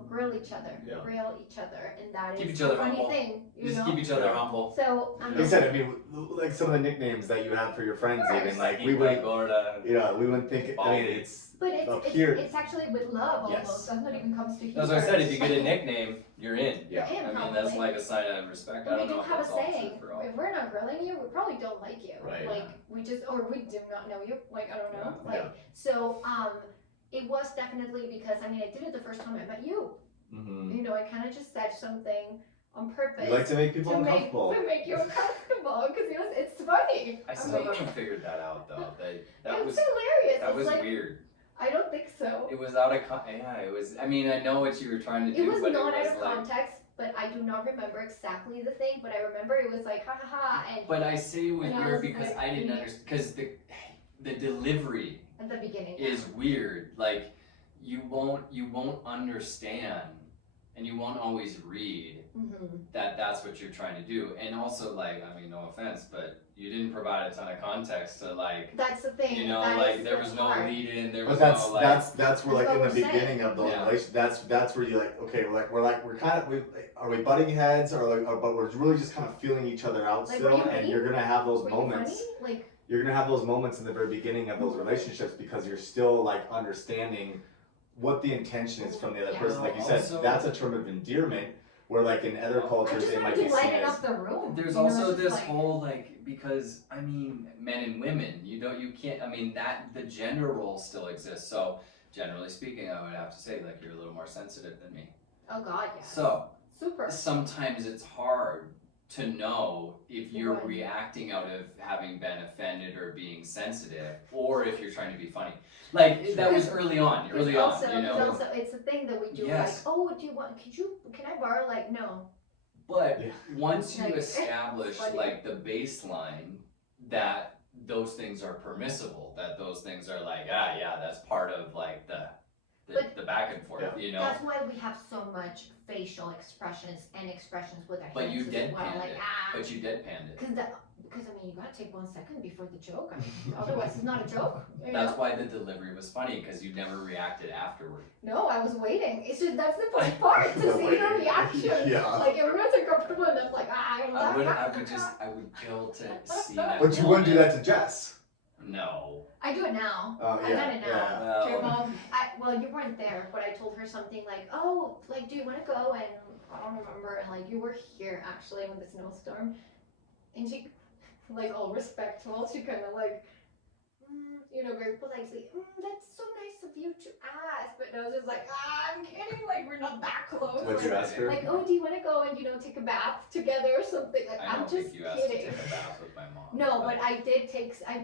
grill each other, Yeah. grill each other, and that Keep is each other a funny humble. thing, you Just know. keep each other Yeah. humble. So Like I said, I mean, like some of the nicknames that you have for your friends, Of even course. like we wouldn't, Gorda. we wouldn't think. I mean, Baldy. it's but up here. it's actually with love Yes. almost. That's not even comes to humor. That's what I said. If you get a nickname, you're in. Yeah. You're in, I mean, probably. that's like a sign of respect. I We don't do know if have a that's all saying. true for all. If we're not grilling you, we probably don't like you. Right. Like we just, or we do not know you. Like I don't know. Yeah. Like so, it was definitely because I mean I did it the first time I met you. Mm-hmm. You know, I kind of just said something on purpose You like to make people to uncomfortable. make you uncomfortable because it's funny. I still haven't figured that out though. That it's was hilarious. that It's was like, weird. I don't think so. It was out of yeah. It was. I mean, I know what you were trying to do, It was but not it out was of like. context, but I do not remember exactly the thing. But I remember it was like ha ha ha, and But I say it was And I weird was because like, I didn't understand. Because the delivery at the beginning. is weird. Like you won't understand, and you won't always read Mm-hmm. that that's what you're trying to do. And also, like, I mean, no offense, but you didn't provide a ton of context to like. That's the thing. You know, that like is there what's was no hard. lead in. There But was that's no like. that's where like That's in what the we're beginning saying. of those Yeah. relations, that's where you like okay we're kind of are we butting heads or like but we're really just kind of feeling each other out Like, still, were you and mean? you're gonna have those Were you moments. funny? Like You're gonna have those moments in the very beginning of those relationships because you're still like understanding what the intention is from the other Yeah. person. Like you said, Also- that's a term of endearment. Where like in other I cultures just it might wanted be to seen lighten as up the room. There's you know, also it's just this like, whole like because I mean men and women you can't I mean that the gender role still exists, so generally speaking I would have to say like you're a little more sensitive than me, oh god, yeah. so Super. sometimes it's hard to know if you're Right. reacting out of having been offended or being sensitive or if you're trying to be funny, like that was early on you know, Also, it's a thing that we do. Yes. Like, oh, do you want? Can I borrow? Like, no. but Yeah. once you Like, establish funny. like the baseline that those things are permissible, that those things are like yeah that's part of like the back and forth, Yeah. you know. That's why we have so much facial expressions and expressions with our But you hands as well. deadpanned Like, it. ah. But you deadpanned it. Because I mean, you gotta take 1 second before the joke. I mean, otherwise, it's not a joke. You That's know? why the delivery was funny, because you never reacted afterward. No, I was waiting. It's just that's the funny part to see your Waiting. reaction. Yeah. Like everyone's uncomfortable, and I'm like, ah. I would kill to see that. But you wouldn't do moment. that to Jess. No. I do it now. Oh, I've yeah, done it now. yeah. Well, Well, you weren't there, but I told her something like, oh, like, do you want to go? And I don't remember. And like, you were here actually when the snowstorm, and she, like, all respectful, she kind of like, you know, very politely, that's so nice of you to ask. But I was just like, I'm kidding. Like, we're not that close. What'd you ask her? Like, oh, do you want to go and, you know, take a bath together or something? Like, I I'm don't just think you asked kidding. to take a bath with my mom. No, but I did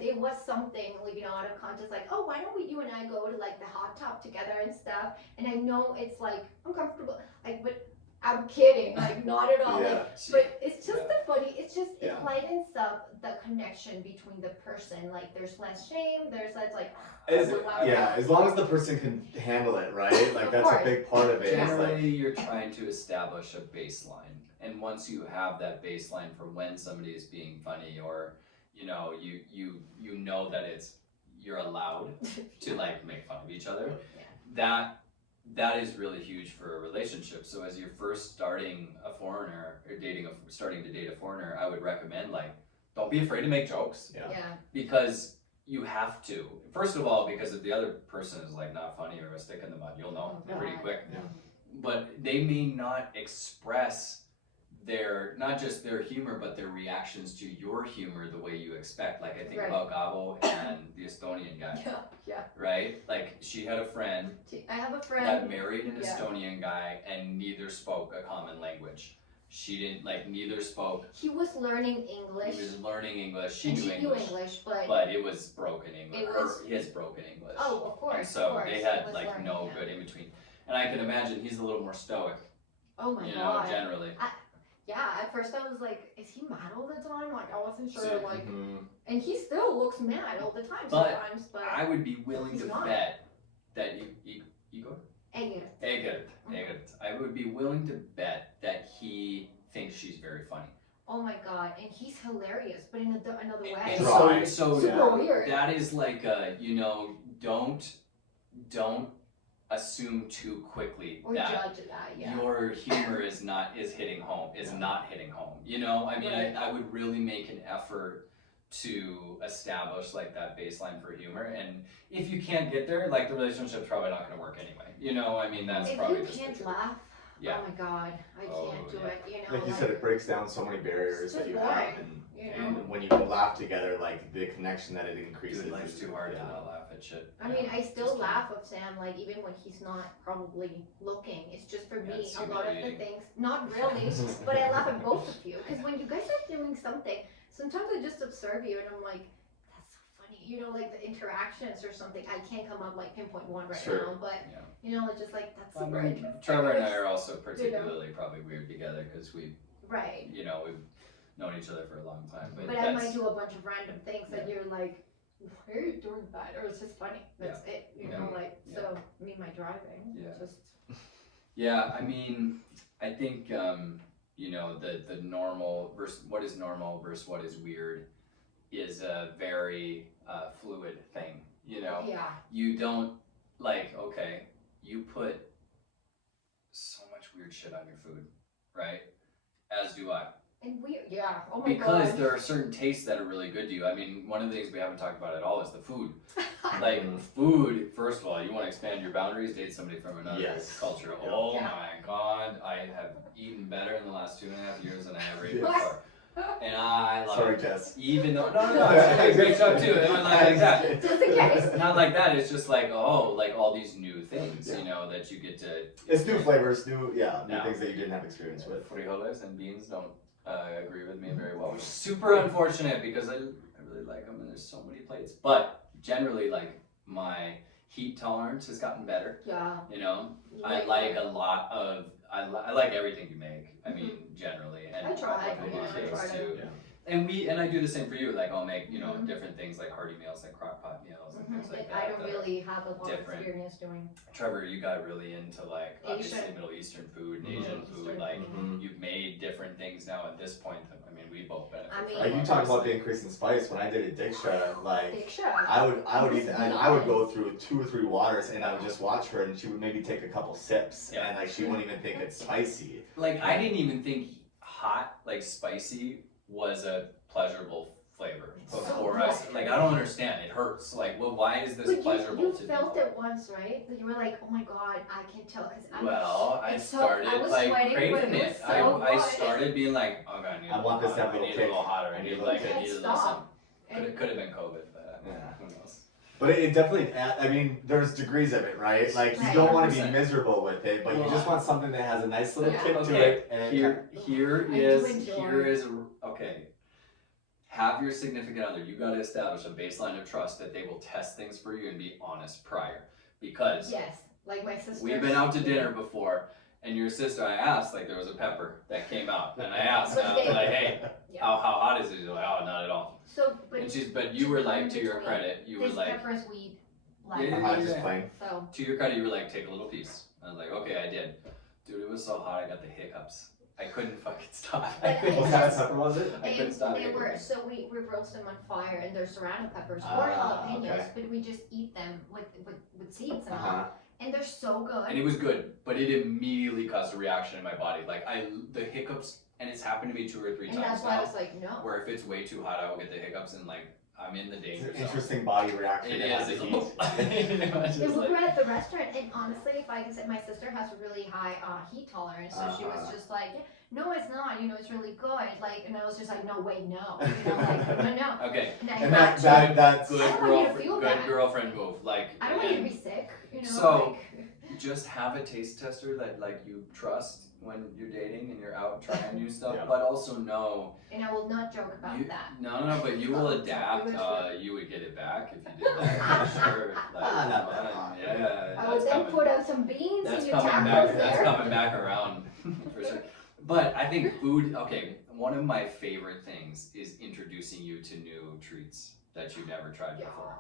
it was something, like, you know, out of context, like, oh, why don't you and I go to, like, the hot tub together and stuff? And I know it's, like, uncomfortable, like, but I'm kidding, like, not at all. Yeah. Like, but it's just Yeah. the funny, it's just, it Yeah. lightens up the connection between the person. Like, there's less shame, there's less, like, As long as the person can handle it, right? Like Of that's course. a big part of it. It's Generally, like, you're trying to establish a baseline, and once you have that baseline for when somebody is being funny, or you know, you know that you're allowed to like make fun of each other. Yeah. That is really huge for a relationship. So as you're first starting a foreigner or starting to date a foreigner, I would recommend like don't be afraid to make jokes, yeah. Yeah. because you have to. First of all, because if the other person is like not funny or a stick in the mud, you'll know Oh, pretty God. quick. Yeah. But they may not express not just their humor, but their reactions to your humor the way you expect. Like I think Right. about Gabo and the Estonian guy, Yeah. Yeah. right? Like she had a friend I have a that friend. married an Yeah. Estonian guy and neither spoke a common language. She didn't neither spoke. He was learning He English. was learning English. She and knew she English, knew English, but but it was broken English. It was- His broken English. oh, of course. And so of course. they he had was like learning, no yeah. good in between. And I can imagine he's a little more stoic, Oh my you know, god. generally. Yeah, at first I was like, is he mad all the time? Like I wasn't sure. So, Like, Mhm. and he still looks mad all the time But sometimes. But I would be willing He's to not. bet that Igor? Egger. Egert. I would be willing to bet that he thinks she's very funny. oh my god, and he's hilarious, but in another way. And Dry. so Super weird. that is like don't assume too quickly Or that judge that, yeah. your humor is not hitting home. You know, I mean, Right. I would really make an effort to establish like that baseline for humor, and if you can't get there, like the relationship's probably not going to work anyway. You know, I mean, that's If probably you just the can't truth. laugh, Yeah. oh my god, I can't do yeah. it, you know. Like you said, it breaks down so many barriers It's that just you boring, have, you and know. when you can laugh together, like the connection that it increases. Dude, life's is- too hard yeah. to not laugh at shit. I mean, I still Just kidding. laugh with Sam, like even when he's not probably looking. It's just for Yeah, me, it's a lot of the humiliating. things, not really, but I laugh at both of you. Because when you guys are doing something, sometimes I just observe you and I'm like, that's so funny. You know, like the interactions or something. I can't come up like pinpoint one right Sure. now, but Yeah. you know, it's just like, that's I super mean, interesting. Trevor and I are also particularly probably weird together because we, Right. you know, we've known each other for a long time. But, But I might that's, do a bunch of random things that you're like, why are you doing that? Or it's just funny. That's it. You know, like, Yeah. so, I mean, my driving, Yeah. just, yeah, I mean, I think, you know, the normal versus what is normal versus what is weird is a very fluid thing, you know? yeah. You don't, like, okay, you put so much weird shit on your food, right? As do I. And weird, yeah. Oh my Because god. there are certain tastes that are really good to you. I mean, one of the things we haven't talked about at all is the food. Like, food, first of all, you want to expand your boundaries, date somebody from another Yes. culture. Yeah. Oh Yeah. my god, I have eaten better in the last 2.5 years than I ever ate Yes. before. And I love Sorry, it. Jess. Even though, no, it's great stuff too. It was not like that. Just in case. Not like that, it's just like, oh, like all these new things, Yeah. you know, that you get to. It's new flavors, new Yeah. things that you didn't have experience with. Frijoles and beans don't agree with me very well, which is super unfortunate because I really like them and there's so many plates. But generally, like, my heat tolerance has gotten better, Yeah. you know? I like a lot of, I like everything you make, I mean, generally. And I try, probably yeah, I taste try to. too. Yeah. And I do the same for you, like I'll make, you know, Mhm. different things like hearty meals, like crock pot meals and things like that. I don't that are- really have a lot different. of experience doing. Trevor, you got really into like obviously Asian. Middle Eastern food, Mhm. Asian food, Eastern like Mhm. you've made different things now at this point. I mean, we both benefit. I mean- from Like you it, talk about the obviously. increase in spice. When I did Diksha, like Big shot. I would eat, It's and I would beyond. go through 2 or 3 waters, and I would just watch her, and she would maybe take a couple sips, Yeah. and like she wouldn't even think it's spicy. Like I didn't even think hot, like spicy, was a pleasurable flavor It's so before good. us. Like I don't understand. It hurts. Like, well, why is this But pleasurable you to felt do? it once, right? That you were like, oh my god, I can tell because I'm. Well, I It's so- started I was like sweating, but craving it it. was so I good. started being like, oh god, I need a I little want this to hotter. have a I little need a little kick. hotter. I I need need a like little I kick. need a little Stop. something. Could have been COVID, but Yeah. who knows? But it definitely, I mean, there's degrees of it, right? Like you Right. don't want to be 100%. miserable with it, but you Well, just want something that has a nice little Yeah. kick to Okay, it. And here I do here enjoy. is okay. Have your significant other. You got to establish a baseline of trust that they will test things for you and be honest prior, because Yes, like my sister. we've been out to dinner before, and your sister, I asked, like there was a pepper that came out, and I asked, and I was like, hey, Yeah. how hot is it? She's like, oh, not at all. So, but But you were like, to your between credit, you were this like, pepper's weed. Like, Yeah. just plain. So. to your credit, you were like, take a little piece. I was like, okay, I did. Dude, it was so hot, I got the hiccups. I couldn't fucking stop. I But couldn't What I- kind of stop. pepper was it? I couldn't stop They it. were, so we roast them on fire and they're serrano peppers or Ah, jalapenos, okay. but we just eat them with seeds and all. Uh-huh. And they're so good. And it was good, but it immediately caused a reaction in my body. Like the hiccups, and it's happened to me 2 or 3 And times that's why I now. was like, no. Where if it's way too hot, I will get the hiccups, and like I'm in the It's danger an zone. interesting body reaction. It to is. have It's to a eat. little. You know, it's Yeah, just we like, were at the restaurant, and honestly, if I can say, my sister has a really high heat tolerance, so she was Uh-huh. just like, no, it's not, you know, it's really good, like, and I was just like, no, wait, no, you know, like, no. okay, And I And had that's good I don't want you to girlfriend, feel good bad. girlfriend move. Like, I don't want you to and be sick, you know, So- like, just have a taste tester that like you trust when you're dating and you're out trying new stuff, Yeah. but also know and I will not joke about you, that. no, but you will Oh, adapt. it was You would get it back if you did that. For sure. Like, Not that yeah, I will that's then coming. put out some beans That's and your coming tacos back. That's there. coming back around for sure. But I think food. Okay, one of my favorite things is introducing you to new treats that you've never tried Yeah. before.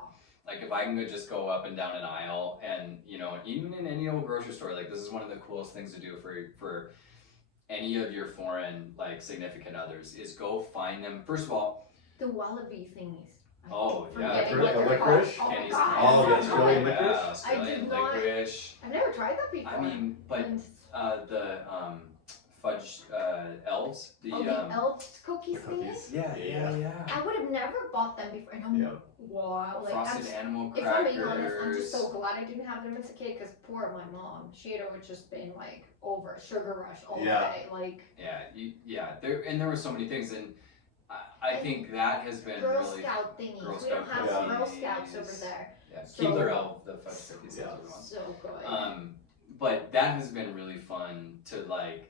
Like if I can just go up and down an aisle, and you know, even in any old grocery store, like this is one of the coolest things to do for any of your foreign like significant others is go find them. First of all, The wallaby thingies. I Oh, keep yeah. forgetting what they're Licorice? called. Oh my Kenny's God, Oh, the that's so Australian good. licorice? Australian not- licorice. I've never tried that before. I mean, but And- the fudge elves, the oh, the elf cookies the thingies? cookies. yeah. I would have never bought them before. And I'm Yeah. wow, like Frosted animal if crackers. I'm being honest, I'm just so glad I didn't have them as a kid because poor my mom. She had always just been like over sugar rush all Yeah. day. Like There were so many things, and I think that has been Girl really Scout thingies. Girl We don't Scout have cookies. Girl Scouts over there. yeah. So- Keebler elf, the fudge cookies, Yeah. are the ones. So good. But that has been really fun to like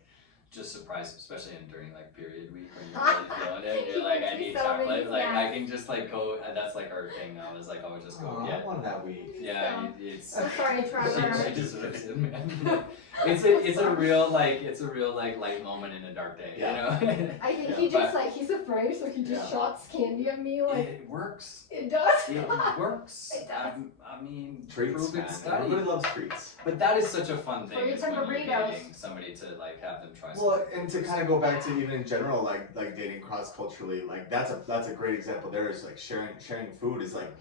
just surprise, especially during like period week when you're really feeling it. He You're like, makes I me need so many chocolate. Like I snacks. can just like go. That's like our thing now. Is like, oh, just go Oh, get. one that week. Yeah, it's. So sorry, Trevor. She deserves it, man. It's a real like light moment in a dark day. Yeah. You know. I think Yeah, he just but- like he's afraid, so he just Yeah. shots candy at me. Like It works. it does. It works. It does. I mean, Treats, proven man. study. Everybody loves treats. But that is such a fun thing. Treats Is and when you're burritos. dating somebody to like have them try. Well, something. and to kind of go back to even in general, like dating cross culturally, like that's a great example. There is like sharing food is like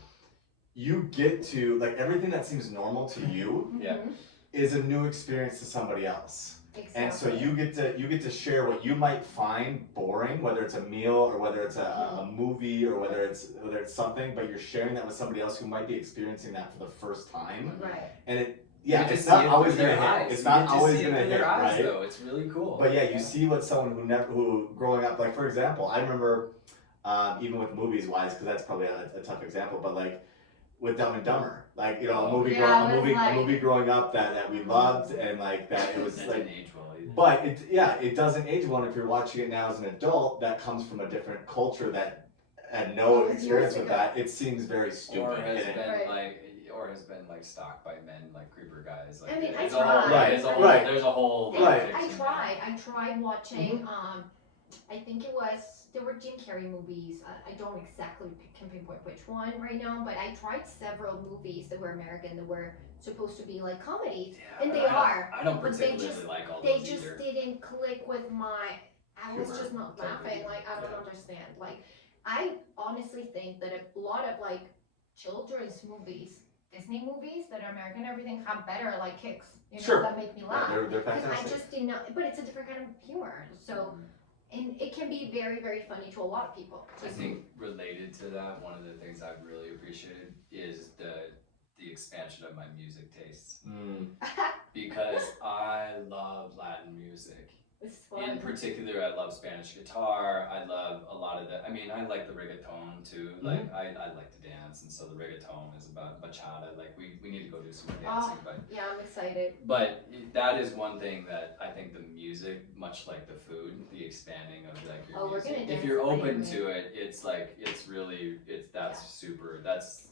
you get to like everything that seems normal to you Yeah. Mhm. is a new experience to somebody else. Exactly. And so you get to share what you might find boring, whether it's a meal or whether it's a movie or whether it's something, but you're sharing that with somebody else who might be experiencing that for the first time. Right. And You yeah, get to it's see not it always through gonna their hit. eyes. It's You not get to always see it gonna through hit, their eyes, right? though. It's really cool. But yeah, you see what someone who growing up, like for example, I remember even with movies wise, because that's probably a tough example, but like with Dumb and Dumber, like you know, a movie, Yeah, it a was movie, like- a movie growing up that we loved, and like that it was That like. didn't age well either. But it doesn't age well. And if you're watching it now as an adult, that comes from a different culture that had no Years experience with ago. that. It seems very stupid. Or has and it- been Right. like, or has been like stalked by men, like creeper guys. Like, I mean, I it's a whole, tried. right, it's a whole, Right. there's a whole. And Right. I tried watching, Mm-hmm. I think it was, there were Jim Carrey movies, I don't exactly can pinpoint which one right now, but I tried several movies that were American that were supposed to be like comedies, Yeah, and but they I don't- are, I don't but they particularly just- like all they those just either. didn't click with I was Humor. just not laughing, like, I don't Yeah. understand, like, I honestly think that a lot of like children's movies, Disney movies that are American and everything have better like kicks, you know, Sure. that make me Yeah, laugh. they're Because I fantastic. just did not, but it's a different kind of humor. So, and it can be very, very funny to a lot of people. I think related to that, one of the things I've really appreciated is the expansion of my music tastes. Mm. Because I love Latin music. It's In fun. particular, I love Spanish guitar. I love a lot of the. I mean, I like the reggaeton too. Like I like to dance, and so the reggaeton is about bachata. Like we need to go do some more dancing, Yeah, I'm excited. but that is one thing that I think the music, much like the food, the expanding of like your Oh, we're music. gonna If dance you're open later. to it, it's like that's Yeah. super. That's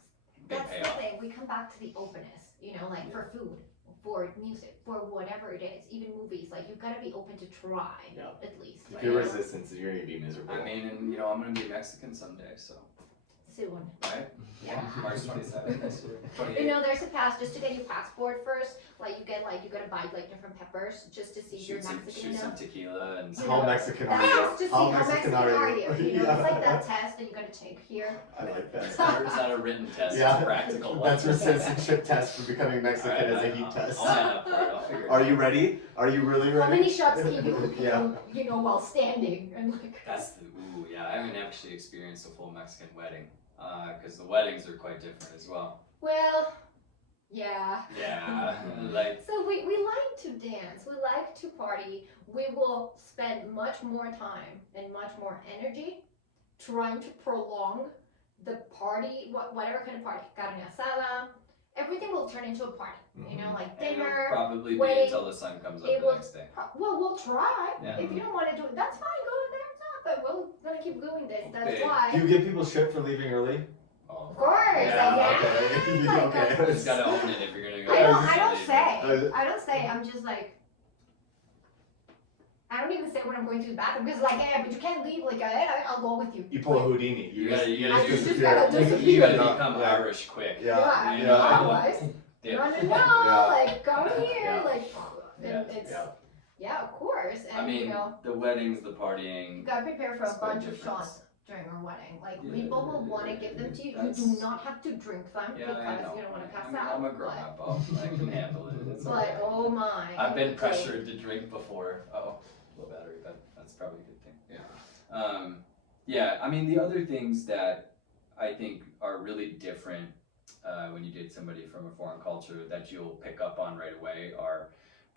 big That's the payoff. thing. We come back to the openness, you know, like for food, for music, for whatever it is, even movies. Like you gotta be open to try, Yeah. at least. If right? you're resistant, you're gonna be miserable. I mean, and you know, I'm gonna be Mexican someday, so Soon. right. Yeah. March 27th this year. You know, there's a pass just to get your passport first. Like you gotta buy like different peppers just to see if you're Mexican shoot some enough. tequila and You How know, Mexican are That's you? just to see How how Mexican Mexican are you. You know, Yeah. it's like that test that you gotta take here. I like It's that. not a written test, Yeah. it's a practical one. That's your citizenship test for becoming Mexican Alright, as a I'll- heat test. I'll sign up for it, I'll figure it Are out. you ready? Are you really ready? How many shots can you Yeah. you know, while standing and like. That's the, yeah, I haven't actually experienced a full Mexican wedding, because the weddings are quite different as well. Well, yeah. Yeah, like, So we like to dance, we like to party, we will spend much more time and much more energy trying to prolong the party, whatever kind of party, carne asada, everything will turn into a party, you know, like and it'll dinner. probably be wait, until the sun comes up it the will- next day. Well, we'll try. Yeah. If you don't want to do it, that's fine, go in there, it's not, but we're gonna keep doing this, that's Okay. why. Do you give people shit for leaving early? Oh, Of course, Yeah, okay. like, Okay. you just gotta own it if you're gonna go. I don't say, I'm just like, I don't even say when I'm going to the bathroom, because like, yeah, but you can't leave, like, I'll go with you. You pull a Houdini. You gotta I just just disappear. gotta disappear. you gotta Yeah, become yeah. Irish quick. Yeah, You yeah. know? Otherwise, Yeah. no, Yeah. like, come here, Yeah. like, Yeah, it's, yeah. Yeah, of course. And I mean, you know, the weddings, the partying. you gotta prepare for It's a quite bunch of different. shots during our wedding. Like Yeah, people will want to give them to you. You that's- do not have to drink them Yeah, I because know. you don't want to pass I mean, out. I'm a grown up. I can handle it. It's But okay. oh my. I've been okay. pressured to drink before. Oh, low battery, but that's probably a good thing. Yeah. Yeah, I mean, the other things that I think are really different when you date somebody from a foreign culture that you'll pick up on right away are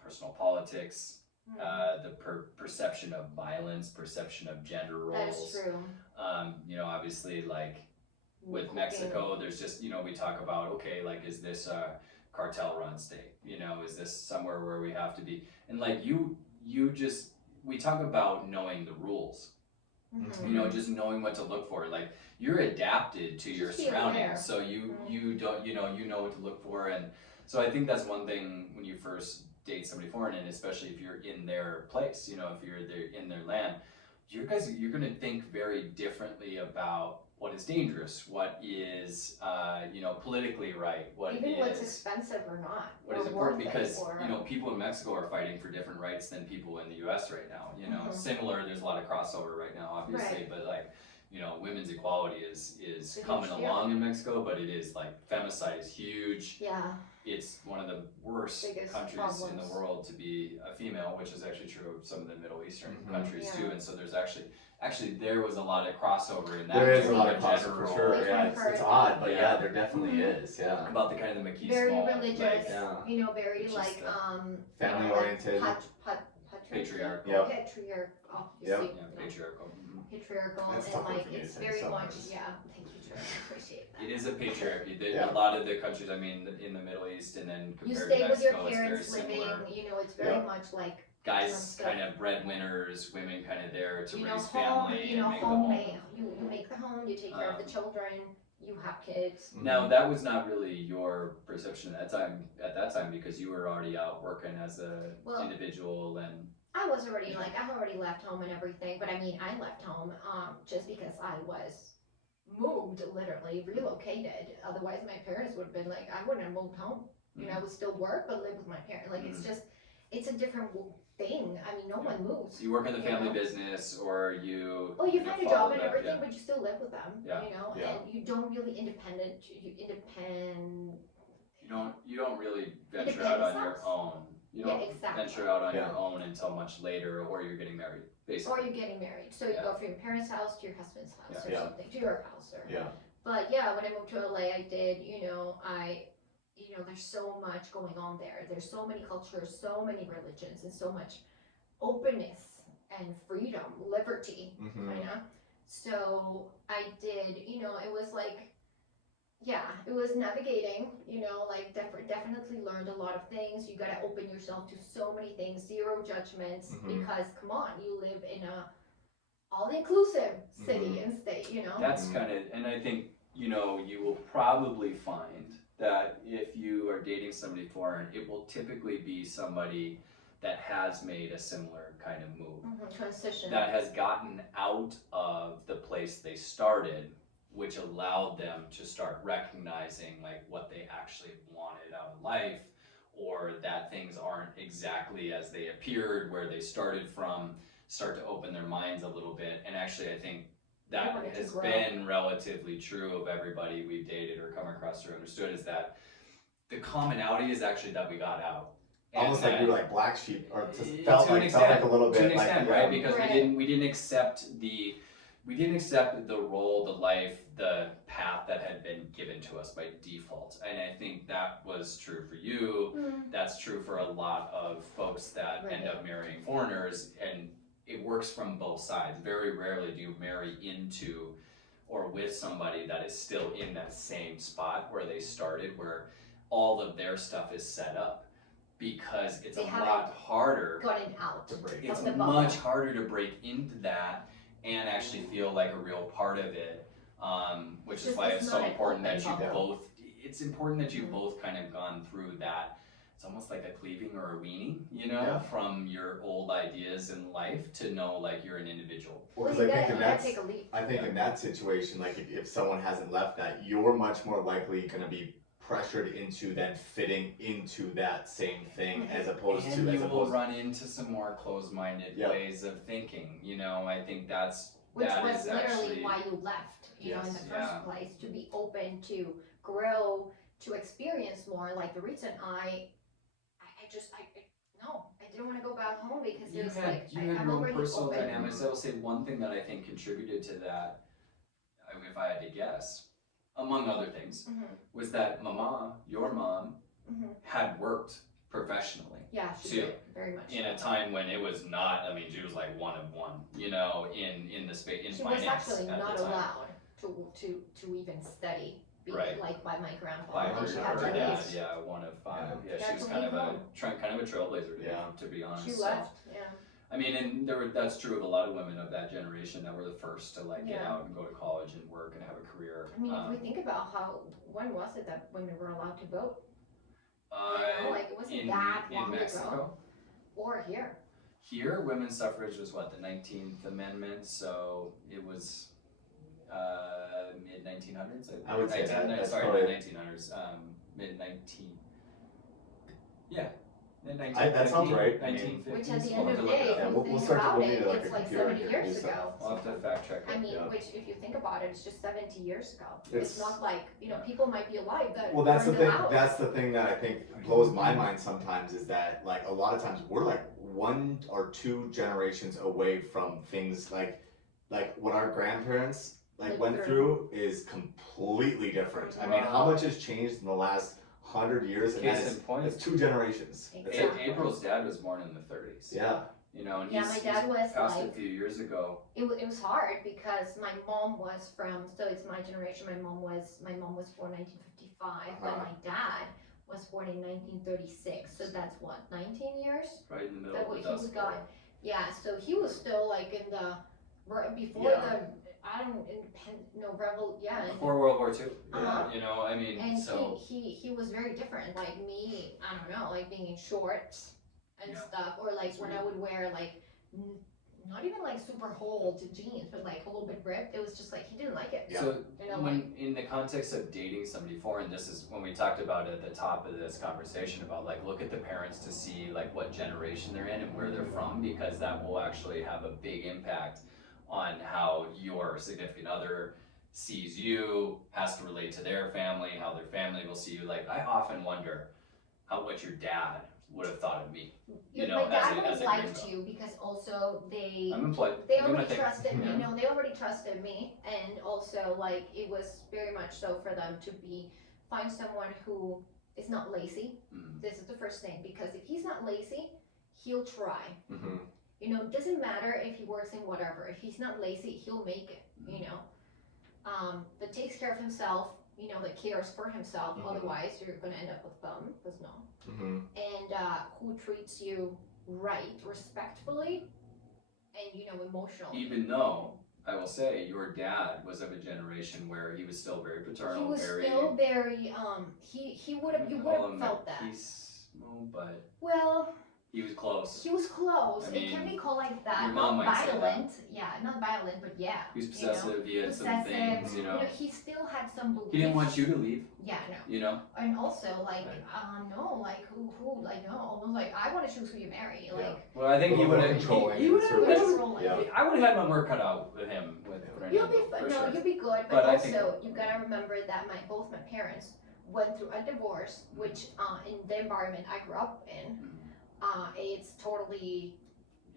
personal politics, the perception of violence, perception of gender That is roles. true. You know, obviously, like with Cooking. Mexico, there's just, you know, we talk about, okay, like, is this a cartel run state? You know, is this somewhere where we have to be? And like we talk about knowing the rules. Mhm. You know, just knowing what to look for. Like you're adapted to your Just be surroundings, aware. so you don't, you know what to look for. And so I think that's one thing when you first date somebody foreign, and especially if you're in their place, you know, if you're there in their land, you're gonna think very differently about what is dangerous, what is you know, politically right, what Even is what's expensive or not. what or is important, worth it, because or, you know, people in Mexico are fighting for different rights than people in the US right now. You know, Mhm. similar, there's a lot of crossover right now, obviously, Right. but like, you know, women's equality is It's a coming huge deal. along in Mexico, but it is like femicide is huge. Yeah. It's one of the worst Biggest countries in the problems. world to be a female, which is actually true of some of the Middle Eastern Mhm. countries Yeah. too. And so there's actually there was a lot of crossover in that. There is a too, lot of in crossover for general, sure. Like Yeah, from it's her- odd, but Yeah. yeah, there definitely is. Yeah. about the kind of the machismo, Very like, religious. Yeah. You know, very It's like just Family you know, like oriented. patriarchal. Yep. Patriarchal. Yep. Yeah, patriarchal. Mhm. Patriarchal That's and tough like for me to it's say, very some much words. yeah. Thank you, Trevor. I appreciate that. It is a patriarchy. Yeah. A lot of the countries, I mean, in the Middle East, and then You compared stay to with your Mexico, it's very parents similar. living, you know, it's very Yeah. much like Guys, Some kind stuff. of breadwinners, women kind of there to you know, raise home, family you know, and make homemade. the home. You make the home, you take care of the children, you have kids. Now, that was not really your perception at that time, because you were already out working as a Well- individual, and I was already like I've already left home and everything, but I mean I left home just because I was moved, literally relocated. Otherwise my parents would have been like I wouldn't have moved home. You know, I would still work but live with my parents. Like it's a different thing. I mean no one moves. you work in the You family know? business, or you Oh, you find a job follow and that, everything, yeah. but you still live with them. Yeah. You know, Yeah. and you don't really independent. You don't really venture out on your own. You Yeah, don't exactly. venture out on Yeah. your own until much later, or you're getting married, basically. Or you're getting married, so you Yeah. go from your parents' house to your husband's house or Yeah. something, to your house or. Yeah. But yeah, when I moved to LA, I did, there's so much going on there. There's so many cultures, so many religions, and so much openness and freedom, liberty, Mhm. kind of. So I did, it was like, yeah, it was navigating, like definitely learned a lot of things. You gotta open yourself to so many things, zero judgments, Mhm. because come on, you live in a all-inclusive city and state, That's Mhm. kind of, and I think, you will probably find that if you are dating somebody foreign, it will typically be somebody that has made a similar kind of move, Transition. that has gotten out of the place they started, which allowed them to start recognizing like what they actually wanted out of life, or that things aren't exactly as they appeared where they started from, start to open their minds a little bit. And actually I think that wanted to has grow. been relatively true of everybody we've dated or come across or understood, is that the commonality is actually that we got out. And Almost like that- we were like black sheep, or just to felt an like extent, a little bit to an like extent, right? Because Right. we didn't accept the role, the life, the path that had been given to us by default. And I think that was true for you. Mm. That's true for a lot of folks that end up marrying foreigners, and it works from both sides. Very rarely do you marry into or with somebody that is still in that same spot where they started, where all of their stuff is set up, because it's They a haven't lot harder Gotten out. to break. it's of the bubble. much harder to break into that and actually feel like a real part of it, which It's is just- why it's it's so not an important open that you bubble. both, it's important that you've Mhm. both kind of gone through that. It's almost like a cleaving or a weaning, Yeah. from your old ideas in life to know like you're an individual. Well, because you I think gotta, in you gotta that take a leap. I think in that situation, like if someone hasn't left that, you're much more likely going to be pressured into then fitting into that same thing as opposed and to you will run into some more closed-minded Yep. ways of thinking. You know, I think that's Which that was is literally actually why you left, you know, in the Yes. first Yeah. place, to be open, to grow, to experience more. Like the reason no, I didn't want to go back home because it was like, you had I'm your own already personal open. dynamics. I will say one thing that I think contributed to that, I mean, if I had to guess, among other things, Mhm, was that Mama, your mom, mhm. had worked professionally Yeah, she Too. did, very much in so. a time when it was not. I mean, she was like one of one, you know, in the space in She was finance actually at not the time. allowed to even study, Right. like by my grandfather. By Oh, her, She yeah. had her to dad, leave. yeah, one of five. Yeah. Yeah, She she had was to kind of leave a home. kind of a trailblazer, Yeah. to be honest. She So, left, yeah. I mean, and that's true of a lot of women of that generation that were the first to like get Yeah. out and go to college and work and have a career. I mean, if we think about when was it that women were allowed to vote? Like it wasn't that long in Mexico. ago. Or here. Here, women's suffrage was what, the 19th Amendment, so it was mid 1900s. I would say that's sorry, probably- not 1900s. Mid 19. Yeah. Mid that sounds right. I mean- 1950s. Which at the We'll end have of to the look day, it if up. Yeah, you we'll think start to about look it, into, like, it's a like computer 70 here, years do something. ago. We'll have to fact check it. I mean, Yeah. which if you think about it, it's just 70 years ago. It's- It's not like, you know, people might be alive that Well, that's the weren't thing. allowed. That's the thing that I think blows my mind sometimes is that like a lot of times we're like 1 or 2 generations away from things like what our grandparents like Lived went through. through is completely different. I mean, how Wow. much has changed in the last 100 years? And that Case is, in point, it's 2 generations. That's it. Exactly. April's dad was born in the 30s. Yeah. You know, and Yeah, my dad was passed like- a few years ago. It was hard because my mom was so it's my generation. My mom was born 1955, but Uh-huh. my dad was born in 1936. So that's what, 19 years? Right in the middle That of what the he was Dust Bowl. got. Yeah, so he was still like in the before Yeah. Before World War II. Uh-huh. You know, I mean, and so he was very different. Like me, I don't know, like being in shorts and Yeah. stuff, or like That's when weird. I would wear like not even like super hold jeans, but like a little bit ripped. It was just like he didn't like it. Yeah. So You know, when in the context of dating somebody foreign, this is when we talked about at the top of this conversation about like look at the parents to see like what generation they're in and where they're from, because that will actually have a big impact on how your significant other sees you, has to relate to their family, how their family will see you. Like I often wonder what your dad would have thought of me. You know, my dad as would have a liked gringo. you because also I'm employed. they I'm doing my already thing. trusted me. Yeah. You know, they already trusted me, and also like it was very much so for them to find someone who is not lazy. Mm. This is the first thing, because if he's not lazy, he'll try. Mm-hmm. You know, it doesn't matter if he works in whatever. If he's not lazy, he'll make it. You know, that takes care of himself. You know, that cares for himself. Mhm. Otherwise, you're gonna end up with bum, because no. Mm-hmm. And who treats you right, respectfully, and you know, emotionally. Even though I will say your dad was of a generation where he was still very paternal, He was very. still very he would have, you would call have him felt that. machismo, but Well, he was close. he was close. I It can mean, be called like that. your mom Not might say that. violent. Yeah, not violent, but yeah. He was you know, possessive. He had some possessive. things, you know. He still had some beliefs. He didn't want you to leave, Yeah, no. you know. And also like Right. no, like who like no, almost like I want to choose who you marry. Like Yeah. Well, I think he would have. Controlling He would certain have. ways. controlling. Yeah. I would have had my work cut out with him. With You'll be Fernando, for no, sure. you'll be good, But but I think- also you gotta remember that both my parents went through a divorce, which in the environment I grew up in, Mhm. it's totally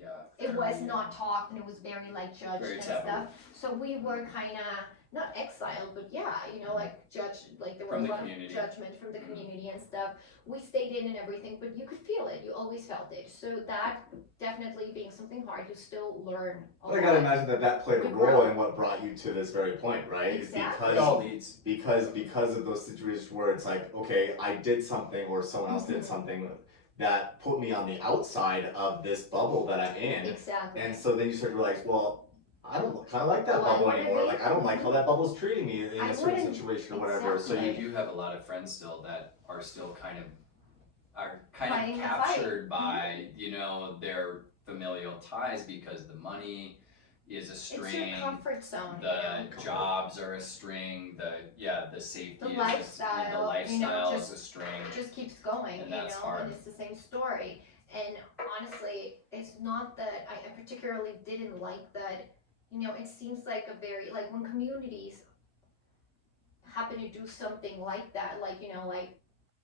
Yeah. it was not talked and it was very like judged Very and taboo. stuff. So we were kind of not exiled, but yeah, you know, like judged, like there From was the a lot community. of judgment from the Mhm. community and stuff. We stayed in and everything, but you could feel it. You always felt it. So that definitely being something hard, you still learn a But I gotta lot. imagine that played a You role grow. in what brought you to this very point, right? It's Exactly. It all leads. because of those situations where it's like, okay, I did something or someone else did Mhm. something that put me on the outside of this bubble that I'm in. Exactly. And so then you start to realize, well, I don't kind of like that Well, I bubble wanna anymore. be- Like I don't like how that bubble's treating me in I a certain wouldn't- situation or whatever. So So you, you do have a lot of friends still that are still kind of Fighting the fight. captured by you know their familial ties because the money, is a It's string. your comfort zone. The jobs are a string. The safety The is lifestyle, the lifestyle just, is a string. just keeps going, And that's hard. and it's the same story. And honestly, it's not that I particularly didn't like that. It seems like a very like when communities happen to do something like that, like like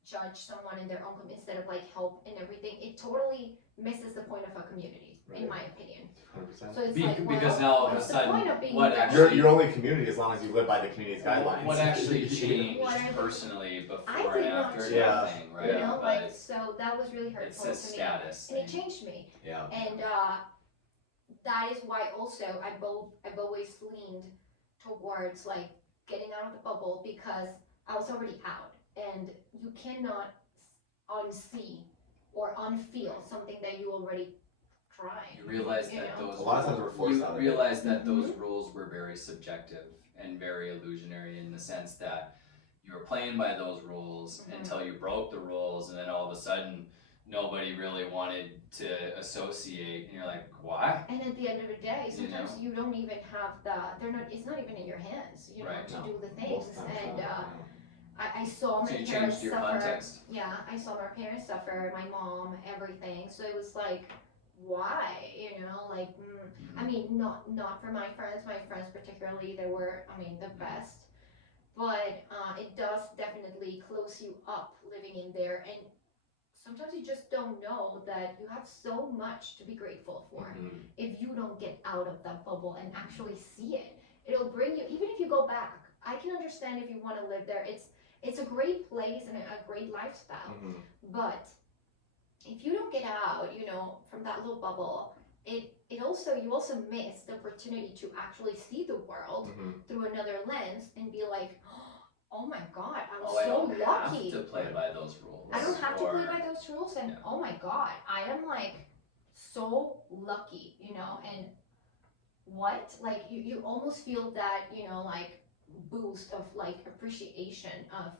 judge someone in their own community instead of like help and everything. It totally misses the point of a community, in my opinion. 100%. So it's Because now all of a what's the sudden, point of being what there? actually- You're only community as long as you live by the community's guidelines. What actually changed What are the- personally before I and did not after change, everything, right? like But so that was really it's hurtful a to me, status and it thing. changed me. Yeah. And that is why also I've always leaned towards like getting out of the bubble because I was already out, and you cannot unsee or unfeel something that you already tried. You realize you that know? those A lot of times we're forced you out of it. realize that those rules were very subjective and very illusionary in the sense that you were playing by those rules until you broke the rules, and then all of a sudden nobody really wanted to associate, and you're like, why? And at the end of the day, You sometimes know? you don't even have it's not even in your hands, Right, to no. do the things. Most times And not, I saw my So you parents changed your suffer. context. Yeah, I saw my parents suffer, my mom, everything. So it was like, why? Like, I mean, not for my friends. My friends particularly, they were, the best. But it does definitely close you up living in there, and sometimes you just don't know that you have so much to be grateful for. If you don't get out of that bubble and actually see it, it'll bring you. Even if you go back, I can understand if you want to live there. It's a great place and a great lifestyle. But if you don't get out, from that little bubble, you also miss the opportunity to actually see the world through another lens and be like, oh my God, I'm I so don't lucky. have to play by those rules. I don't have to or- play by those rules, and oh my God, I am like so lucky, and what? Like you almost feel that, like boost of like appreciation of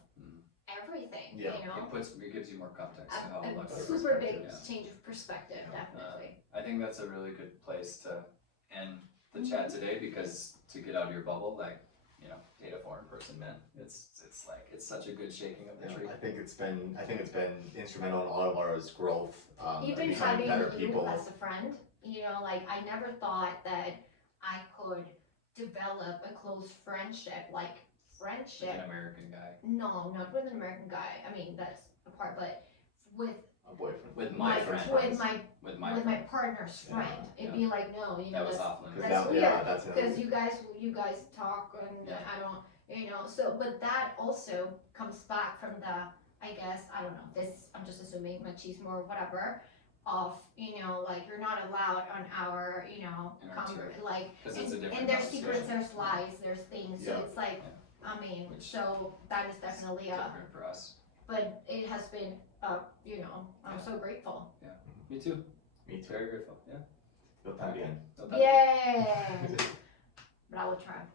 everything, Yeah. It gives you more context to how A lucky super big yeah. change of perspective, definitely. I think that's a really good place to end the chat today, because to get out of your bubble, like, date a foreign person, man. It's such a good shaking of the tree. I think it's been instrumental in all of our growth, Even becoming having better you people. as a friend, like I never thought that I could develop a close friendship, like friendship. An American guy. No, not with an American guy. I mean, that's a part, but with A boyfriend. With my friend. with my partner's friend. It'd be like, no, That was that's off limits. that's weird. That's because you guys talk, and Yeah. I don't, so, but that also comes back from the, I guess, I don't know, this, I'm just assuming machismo or whatever, of, like, you're not allowed on our, like, 'Cause it's a different and there's conversation. secrets, there's lies, there's things, so Yeah. it's like, so that is definitely different for us. but it has been, I'm so grateful. Me too. Me too. Very grateful. Yeah. Yo también. No, that- Yay! Bravo, Trev.